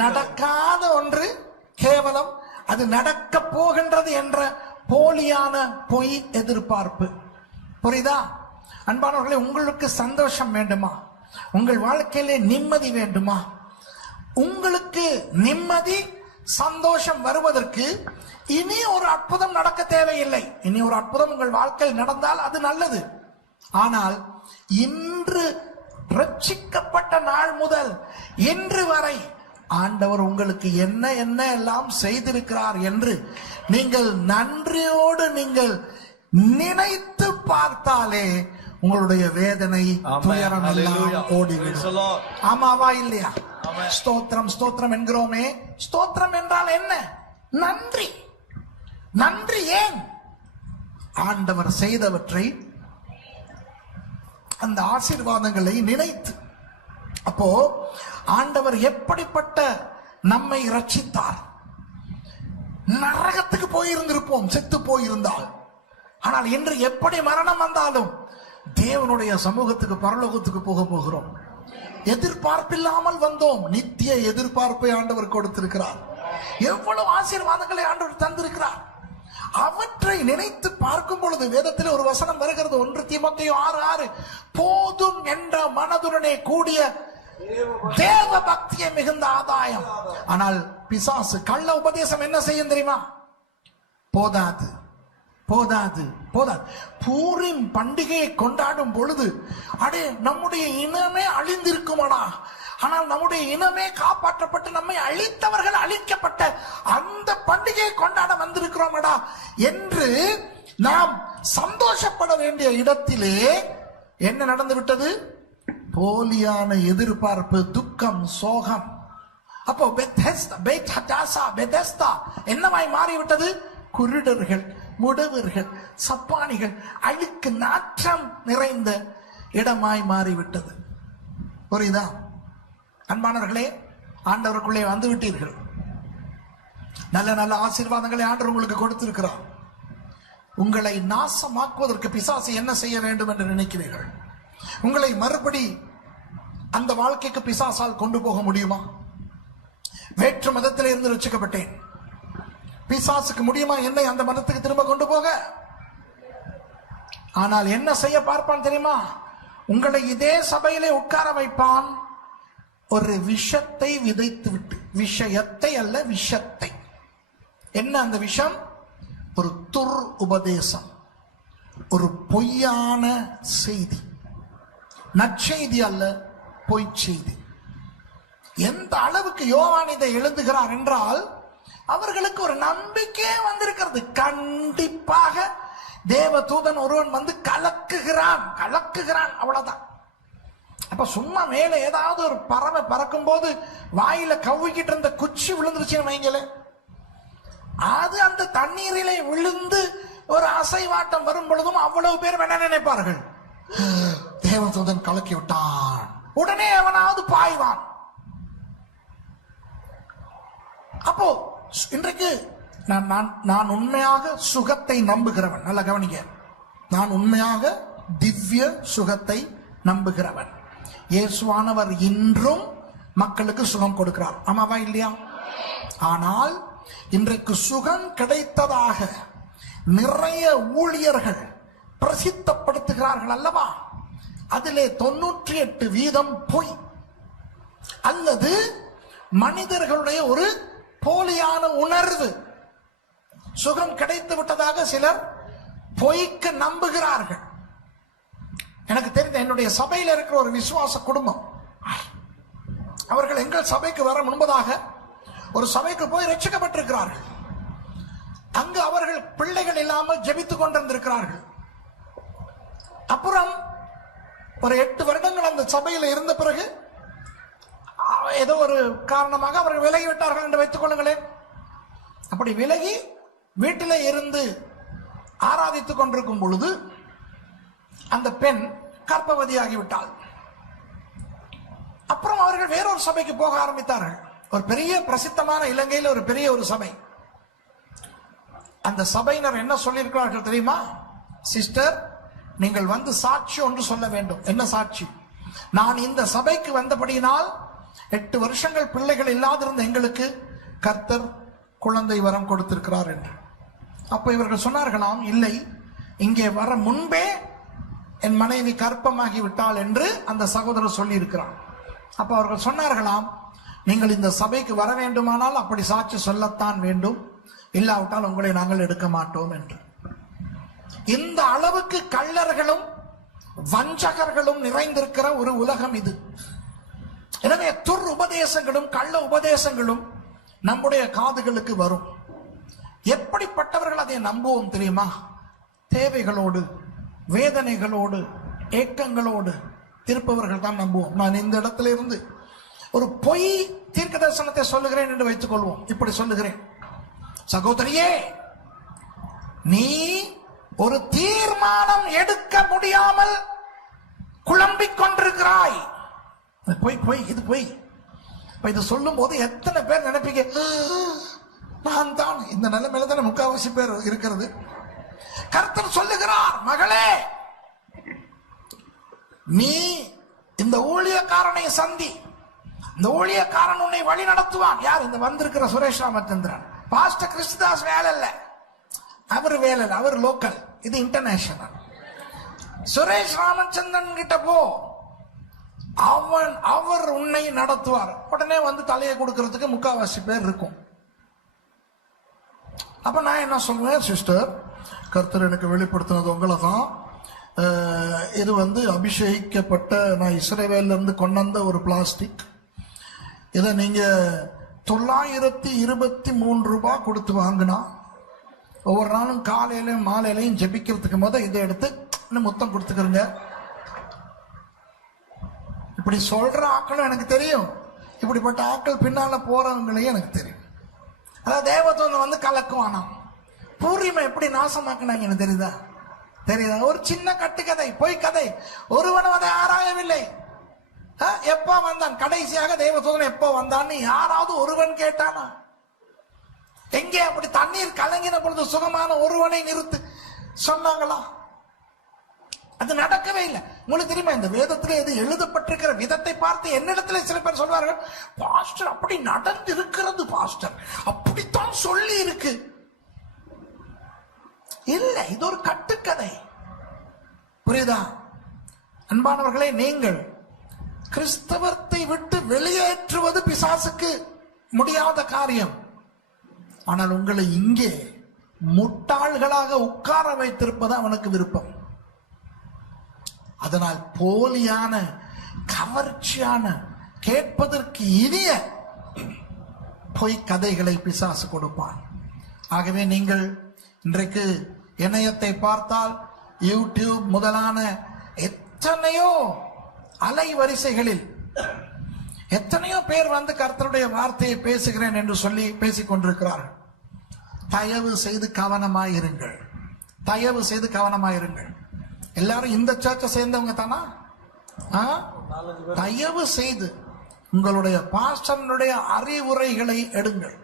நடக்காத ஒன்று, கேவலம் அது நடக்க போகின்றது என்ற போலியான பொய் எதிர்பார்ப்பு. புரியுதா? அன்பானவர்களே, உங்களுக்கு சந்தோஷம் வேண்டுமா? உங்கள் வாழ்க்கையிலே நிம்மதி வேண்டுமா? உங்களுக்கு நிம்மதி, சந்தோஷம் வருவதற்கு இனி ஒரு அற்புதம் நடக்க தேவையில்லை. இனி ஒரு அற்புதம் உங்கள் வாழ்க்கையில் நடந்தால் அது நல்லது. ஆனால் இன்று ரட்சிக்கப்பட்ட நாள் முதல் இன்று வரை ஆண்டவர் உங்களுக்கு என்ன என்ன எல்லாம் செய்திருக்கிறார் என்று நீங்கள் நன்றியோடு நீங்கள் நினைத்து பார்த்தாலே உங்களுடைய வேதனை Amen. துயரம் எல்லாம் Hallelujah. Praise the ஓடிவிடும். Lord. ஆமாவா இல்லையா? Amen. ஸ்தோத்திரம் ஸ்தோத்திரம் என்கிறோமே. ஸ்தோத்திரம் என்றால் என்ன? நன்றி. நன்றி ஏன்? ஆண்டவர் செய்தவற்றை, அந்த ஆசீர்வாதங்களை நினைத்து. அப்போ ஆண்டவர் எப்படிப்பட்ட நம்மை ரட்சித்தார். நரகத்துக்கு போயிருந்திருப்போம் செத்து போயிருந்தால். ஆனால் இன்று எப்படி மரணம் வந்தாலும் தேவனுடைய சமூகத்துக்கு, பரலோகத்துக்கு போக போகிறோம். எதிர்பார்ப்பில்லாமல் வந்தோம். நித்திய எதிர்பார்ப்பை ஆண்டவர் கொடுத்திருக்கிறார். எவ்வளவு ஆசீர்வாதங்களை ஆண்டவர் தந்திருக்கிறார். அவற்றை நினைத்து பார்க்கும் பொழுது வேதத்தில் ஒரு வசனம் வருகிறது. 1 தீமோத்தேயு 6:6, போதும் என்ற மனதுடனே கூடிய தேவ பக்தியை மிகுந்த ஆதாயம். ஆனால் பிசாசு, கள்ள உபதேசம் என்ன செய்யும் தெரியுமா? போதாது போதாது போதாது. பூரிம் பண்டிகையை கொண்டாடும் பொழுது அடே நம்முடைய இனமே அழிந்திருக்குமாடா, ஆனால் நம்முடைய இனமே காப்பாற்றப்பட்டு நம்மை அழித்தவர்கள் அழிக்கப்பட்ட அந்த பண்டிகையை கொண்டாட வந்திருக்கிறோமடா என்று நாம் சந்தோஷப்பட வேண்டிய இடத்திலே என்ன நடந்து விட்டது? போலியான எதிர்பார்ப்பு, துக்கம், சோகம். அப்போ பெதெஸ்தா என்னவாய் மாறிவிட்டது? குருடர்கள், முடவர்கள், சப்பானிகள், அழுக்கு நாற்றம் நிறைந்த இடமாய் மாறிவிட்டது. புரியுதா? அன்பானவர்களே, ஆண்டவருக்குள்ளே வந்து விட்டீர்கள். நல்ல நல்ல ஆசீர்வாதங்களை ஆண்டவர் உங்களுக்கு கொடுத்திருக்கிறார். உங்களை நாசமாக்குவதற்கு பிசாசு என்ன செய்ய வேண்டும் என்று நினைக்கிறீர்கள்? உங்களை மறுபடி அந்த வாழ்க்கைக்கு பிசாசால் கொண்டு போக முடியுமா? வேற்று மதத்தில் இருந்து ரட்சிக்கப்பட்டேன், பிசாசுக்கு முடியுமா என்னை அந்த மதத்துக்கு திரும்ப கொண்டு போக? ஆனால் என்ன செய்ய பார்ப்பான் தெரியுமா? உங்களை இதே சபையிலே உட்கார வைப்பான். ஒரு விஷத்தை விதைத்து விட்டு, விஷயத்தை அல்ல விஷத்தை. என்ன அந்த விஷம்? ஒரு துர் உபதேசம், ஒரு பொய்யான செய்தி, நற்செய்தி அல்ல, பொய் செய்தி. எந்த அளவுக்கு யோவான் இதை எழுதுகிறார் என்றால், அவர்களுக்கு ஒரு நம்பிக்கையே வந்திருக்கிறது. கண்டிப்பாக தேவதூதன் ஒருவன் வந்து கலக்குகிறான், அவ்வளவுதான். அப்ப சும்மா மேல ஏதாவது ஒரு பறவை பறக்கும் போது வாயில கவ்விக்கிட்டு இருந்த குச்சி விழுந்துருச்சுன்னு வைங்களே, அது அந்த தண்ணீரிலே விழுந்து ஒரு அசைவாட்டம் வரும் பொழுதும் அவ்வளவு பேர் என்ன நினைப்பார்கள்? தேவதூதன் கலக்கி விட்டான். உடனே அவனாவது பாய்வான். அப்போ இன்றைக்கு நான் உண்மையாக சுகத்தை நம்புகிறவன். நல்லா கவனிங்க, நான் உண்மையாக திவ்ய சுகத்தை நம்புகிறவன். இயேசுவானவர் இன்றும் மக்களுக்கு சுகம் கொடுக்கிறார். ஆமாவா இல்லையா? ஆனால் இன்றைக்கு சுகம் கிடைத்ததாக நிறைய ஊழியர்கள் பிரசித்தப்படுத்துகிறார்கள் அல்லவா? அதிலே 98% பொய் அல்லது மனிதர்களுடைய ஒரு போலியான உணர்வு. சுகம் கிடைத்து விட்டதாக சிலர் பொய்க்கு நம்புகிறார்கள். எனக்கு தெரிந்த என்னுடைய சபையில் இருக்கிற ஒரு விசுவாச குடும்பம், அவர்கள் எங்கள் சபைக்கு வர முன்பதாக ஒரு சபைக்கு போய் ரட்சிக்கப்பட்டிருக்கிறார்கள். அங்கு அவர்கள் பிள்ளைகள் இல்லாமல் ஜெபித்துக் கொண்டிருந்திருக்கிறார்கள். அப்புறம் ஒரு 8 வருடங்கள் அந்த சபையில் இருந்த பிறகு ஏதோ ஒரு காரணமாக அவர்கள் விலகி விட்டார்கள் என்று வைத்துக் கொள்ளுங்களேன். அப்படி விலகி வீட்டிலே இருந்து ஆராதித்துக் கொண்டிருக்கும் பொழுது அந்த பெண் கர்ப்பவதியாகிவிட்டாள். அப்புறம் அவர்கள் வேறொரு சபைக்கு போக ஆரம்பித்தார்கள். ஒரு பெரிய பிரசித்தமான இலங்கையில் ஒரு பெரிய ஒரு சபை. அந்த சபையினர் என்ன சொல்லியிருக்கிறார்கள் தெரியுமா? சிஸ்டர், நீங்கள் வந்து சாட்சி ஒன்று சொல்ல வேண்டும். என்ன சாட்சி? நான் இந்த சபைக்கு வந்தபடியினால் 8 வருஷங்கள் பிள்ளைகள் இல்லாதிருந்த எங்களுக்கு கர்த்தர் குழந்தை வரம் கொடுத்திருக்கிறார் என்று. அப்ப இவர்கள் சொன்னார்களாம், இல்லை, இங்கே வர முன்பே என் மனைவி கர்ப்பமாகி விட்டாள் என்று அந்த சகோதரர் சொல்லி இருக்கிறார். அப்ப அவர்கள் சொன்னார்களாம், நீங்கள் இந்த சபைக்கு வர வேண்டுமானால் அப்படி சாட்சி சொல்லத்தான் வேண்டும், இல்லாவிட்டால் உங்களை நாங்கள் எடுக்க மாட்டோம் என்று. இந்த அளவுக்கு கள்ளர்களும் வஞ்சகர்களும் நிறைந்திருக்கிற ஒரு உலகம் இது. எனவே துர் உபதேசங்களும் கள்ள உபதேசங்களும் நம்முடைய காதுகளுக்கு வரும். எப்படிப்பட்டவர்கள் அதை நம்புவோம் தெரியுமா? தேவைகளோடு, வேதனைகளோடு, ஏக்கங்களோடு இருப்பவர்கள் தான் நம்புவோம். நான் இந்த இடத்துல இருந்து ஒரு பொய் தீர்க்க தரிசனத்தை சொல்லுகிறேன் என்று வைத்துக் கொள்வோம். இப்படி சொல்லுகிறேன், சகோதரியே, நீ ஒரு தீர்மானம் எடுக்க முடியாமல் குழம்பிக் கொண்டிருக்கிறாய். பொய், இது பொய். இது சொல்லும் போது எத்தனை பேர் நினைப்பீங்க, நான் தான் இந்த நிலைமையில தானே முக்காவாசி பேர் இருக்கிறது. கர்த்தர் சொல்லுகிறார், மகளே, நீ இந்த ஊழியக்காரனை சந்தி. இந்த ஊழியக்காரன் உன்னை வழி நடத்துவான். யார்? இந்த வந்திருக்கிற சுரேஷ் ராமச்சந்திரன். பாஸ்டர் கிறிஸ்துதாஸ் வேலை இல்ல, அவர் வேலை இல்ல, அவர் லோக்கல், இது இன்டர்நேஷனல். சுரேஷ் ராமச்சந்திரன் கிட்ட போ, அவர் உன்னை நடத்துவார். உடனே வந்து தலையை கொடுக்கறதுக்கு முக்காவாசி பேர் இருக்கும். அப்ப நான் என்ன சொல்லுவேன், சிஸ்டர், கர்த்தர் எனக்கு வெளிப்படுத்தினது உங்களை தான். இது வந்து அபிஷேகிக்கப்பட்ட, நான் இஸ்ரவேல்ல இருந்து கொண்டு வந்த ஒரு பிளாஸ்டிக். இதை நீங்க 923 ரூபாய் கொடுத்து வாங்கினா, ஒவ்வொரு நாளும் காலையிலையும் மாலையிலையும் ஜெபிக்கிறதுக்கு முத இதை எடுத்து முத்தம் கொடுத்துக்கிறங்க. இப்படி சொல்ற ஆக்களும் எனக்கு தெரியும், இப்படிப்பட்ட ஆக்கள் பின்னால போறவங்களையும் எனக்கு தெரியும். அதாவது தேவதூதன் வந்து கலக்குவானா, பூர்ணிமை எப்படி நாசமாக்குனாங்கன்னு தெரியுதா? ஒரு சின்ன கட்டுக்கதை, பொய் கதை. ஒருவனும் அதை ஆராயவில்லை. எப்ப வந்தான் கடைசியாக தேவதூதன் எப்போ வந்தான்னு யாராவது ஒருவன் கேட்டானா? எங்கே அப்படி தண்ணீர் கலங்கின பொழுது சுகமான ஒருவனை நிறுத்து சொன்னாங்களா? அது நடக்கவே இல்லை. உங்களுக்கு தெரியுமா, இந்த வேதத்துல எது எழுதப்பட்டிருக்கிற விதத்தை பார்த்து என்னிடத்துல சில பேர் சொல்வார்கள், பாஸ்டர் அப்படி நடந்து இருக்கிறது, பாஸ்டர் அப்படித்தான் சொல்லி இருக்கு. இல்லை, இது ஒரு கட்டுக்கதை. புரியுதா? அன்பானவர்களே, நீங்கள் கிறிஸ்தவத்தை விட்டு வெளியேற்றுவது பிசாசுக்கு முடியாத காரியம். ஆனால் உங்களை இங்கே முட்டாள்களாக உட்கார வைத்திருப்பது அவனுக்கு விருப்பம். அதனால் போலியான, கவர்ச்சியான, கேட்பதற்கு இனிய பொய் கதைகளை பிசாசு கொடுப்பான். ஆகவே நீங்கள் இன்றைக்கு இணையத்தை பார்த்தால், யூடியூப் முதலான எத்தனையோ அலைவரிசைகளில் எத்தனையோ பேர் வந்து கர்த்தருடைய வார்த்தையை பேசுகிறேன் என்று சொல்லி பேசிக் கொண்டிருக்கிறார்கள். தயவு செய்து கவனமாயிருங்கள், தயவு செய்து கவனமாயிருங்கள். எல்லாரும் இந்த சர்ச்சை சேர்ந்தவங்க தானா? தயவு செய்து உங்களுடைய பாஸ்டருடைய அறிவுரைகளை எடுங்கள்.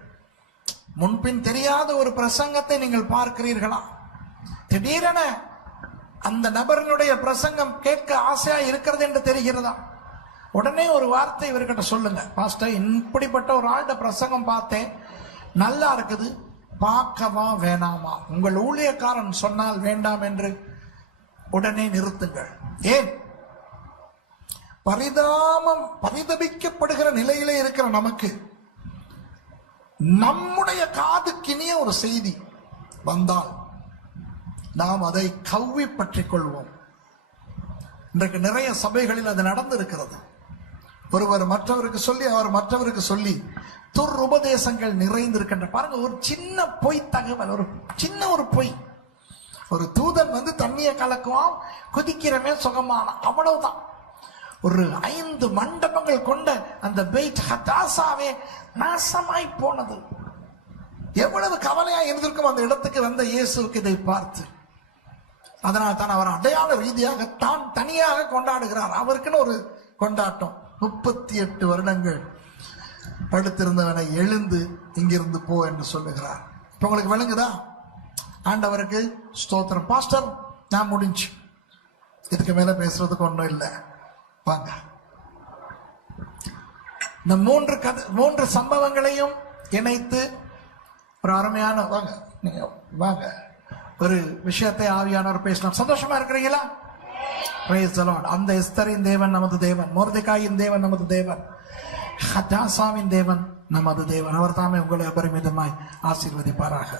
முன்பின் தெரியாத ஒரு பிரசங்கத்தை நீங்கள் பார்க்கிறீர்களா? திடீரென அந்த நபர்களுடைய பிரசங்கம் கேட்க ஆசையா இருக்கிறது என்று தெரிகிறதா? உடனே ஒரு வார்த்தை இவர்கிட்ட சொல்லுங்க, பாஸ்டர் இப்படிப்பட்ட ஒரு ஆள்கிட்ட பிரசங்கம் பார்த்தேன், நல்லா இருக்குது, பார்க்கவா வேணாமா? உங்கள் ஊழியக்காரன் சொன்னால் வேண்டாம் என்று உடனே நிறுத்துங்கள். ஏன்? பரிதபிக்கப்படுகிற நிலையிலே இருக்கிற நமக்கு நம்முடைய காதுக்கினிய ஒரு செய்தி வந்தால் நாம் அதை கவ்வி பற்றிக் கொள்வோம். இன்றைக்கு நிறைய சபைகளில் அது நடந்திருக்கிறது. ஒருவர் மற்றவருக்கு சொல்லி, அவர் மற்றவருக்கு சொல்லி துருபதேசங்கள் நிறைந்திருக்கின்ற. பாருங்க, ஒரு சின்ன பொய் தகவல், ஒரு சின்ன ஒரு பொய். ஒரு தூதன் வந்து தண்ணியை கலக்குவான், குதிக்கிறமே சுகமான, அவ்வளவுதான். ஒரு 5 மண்டபங்கள் கொண்ட அந்த பெய்ட் ஹதாசாவே நாசமாய் போனது. எவ்வளவு கவலையா இருந்திருக்கும் அந்த இடத்துக்கு வந்த இயேசுக்கு இதை பார்த்து. அதனால் தான் அவர் அடையாள ரீதியாக தான் தனியாக கொண்டாடுகிறார். அவருக்குன்னு ஒரு கொண்டாட்டம். 38 வருடங்கள் படுத்திருந்தவனை எழுந்து இங்கிருந்து போ என்று சொல்லுகிறார். இப்ப உங்களுக்கு விளங்குதா? ஆண்டவருக்கு ஸ்தோத்திரம். பாஸ்டர், நான் முடிஞ்சு, இதுக்கு மேல பேசுறதுக்கு ஒன்றும் இல்லை. வாங்க, இந்த 3 சம்பவங்களையும் இணைத்து ஒரு அருமையான, வாங்க நீங்க வாங்க, ஒரு விஷயத்தை ஆவியானவர் பேசலாம். சந்தோஷமா இருக்கிறீங்களா? Praise the Lord. அந்த எஸ்தரின் தேவன் நமது தேவன், மொர்தெகாயின் தேவன் நமது தேவன், ஹதாசாவின் தேவன் நமது தேவன். அவர் தாமே உங்களை அபரிமிதமாய் ஆசீர்வதிப்பாராக.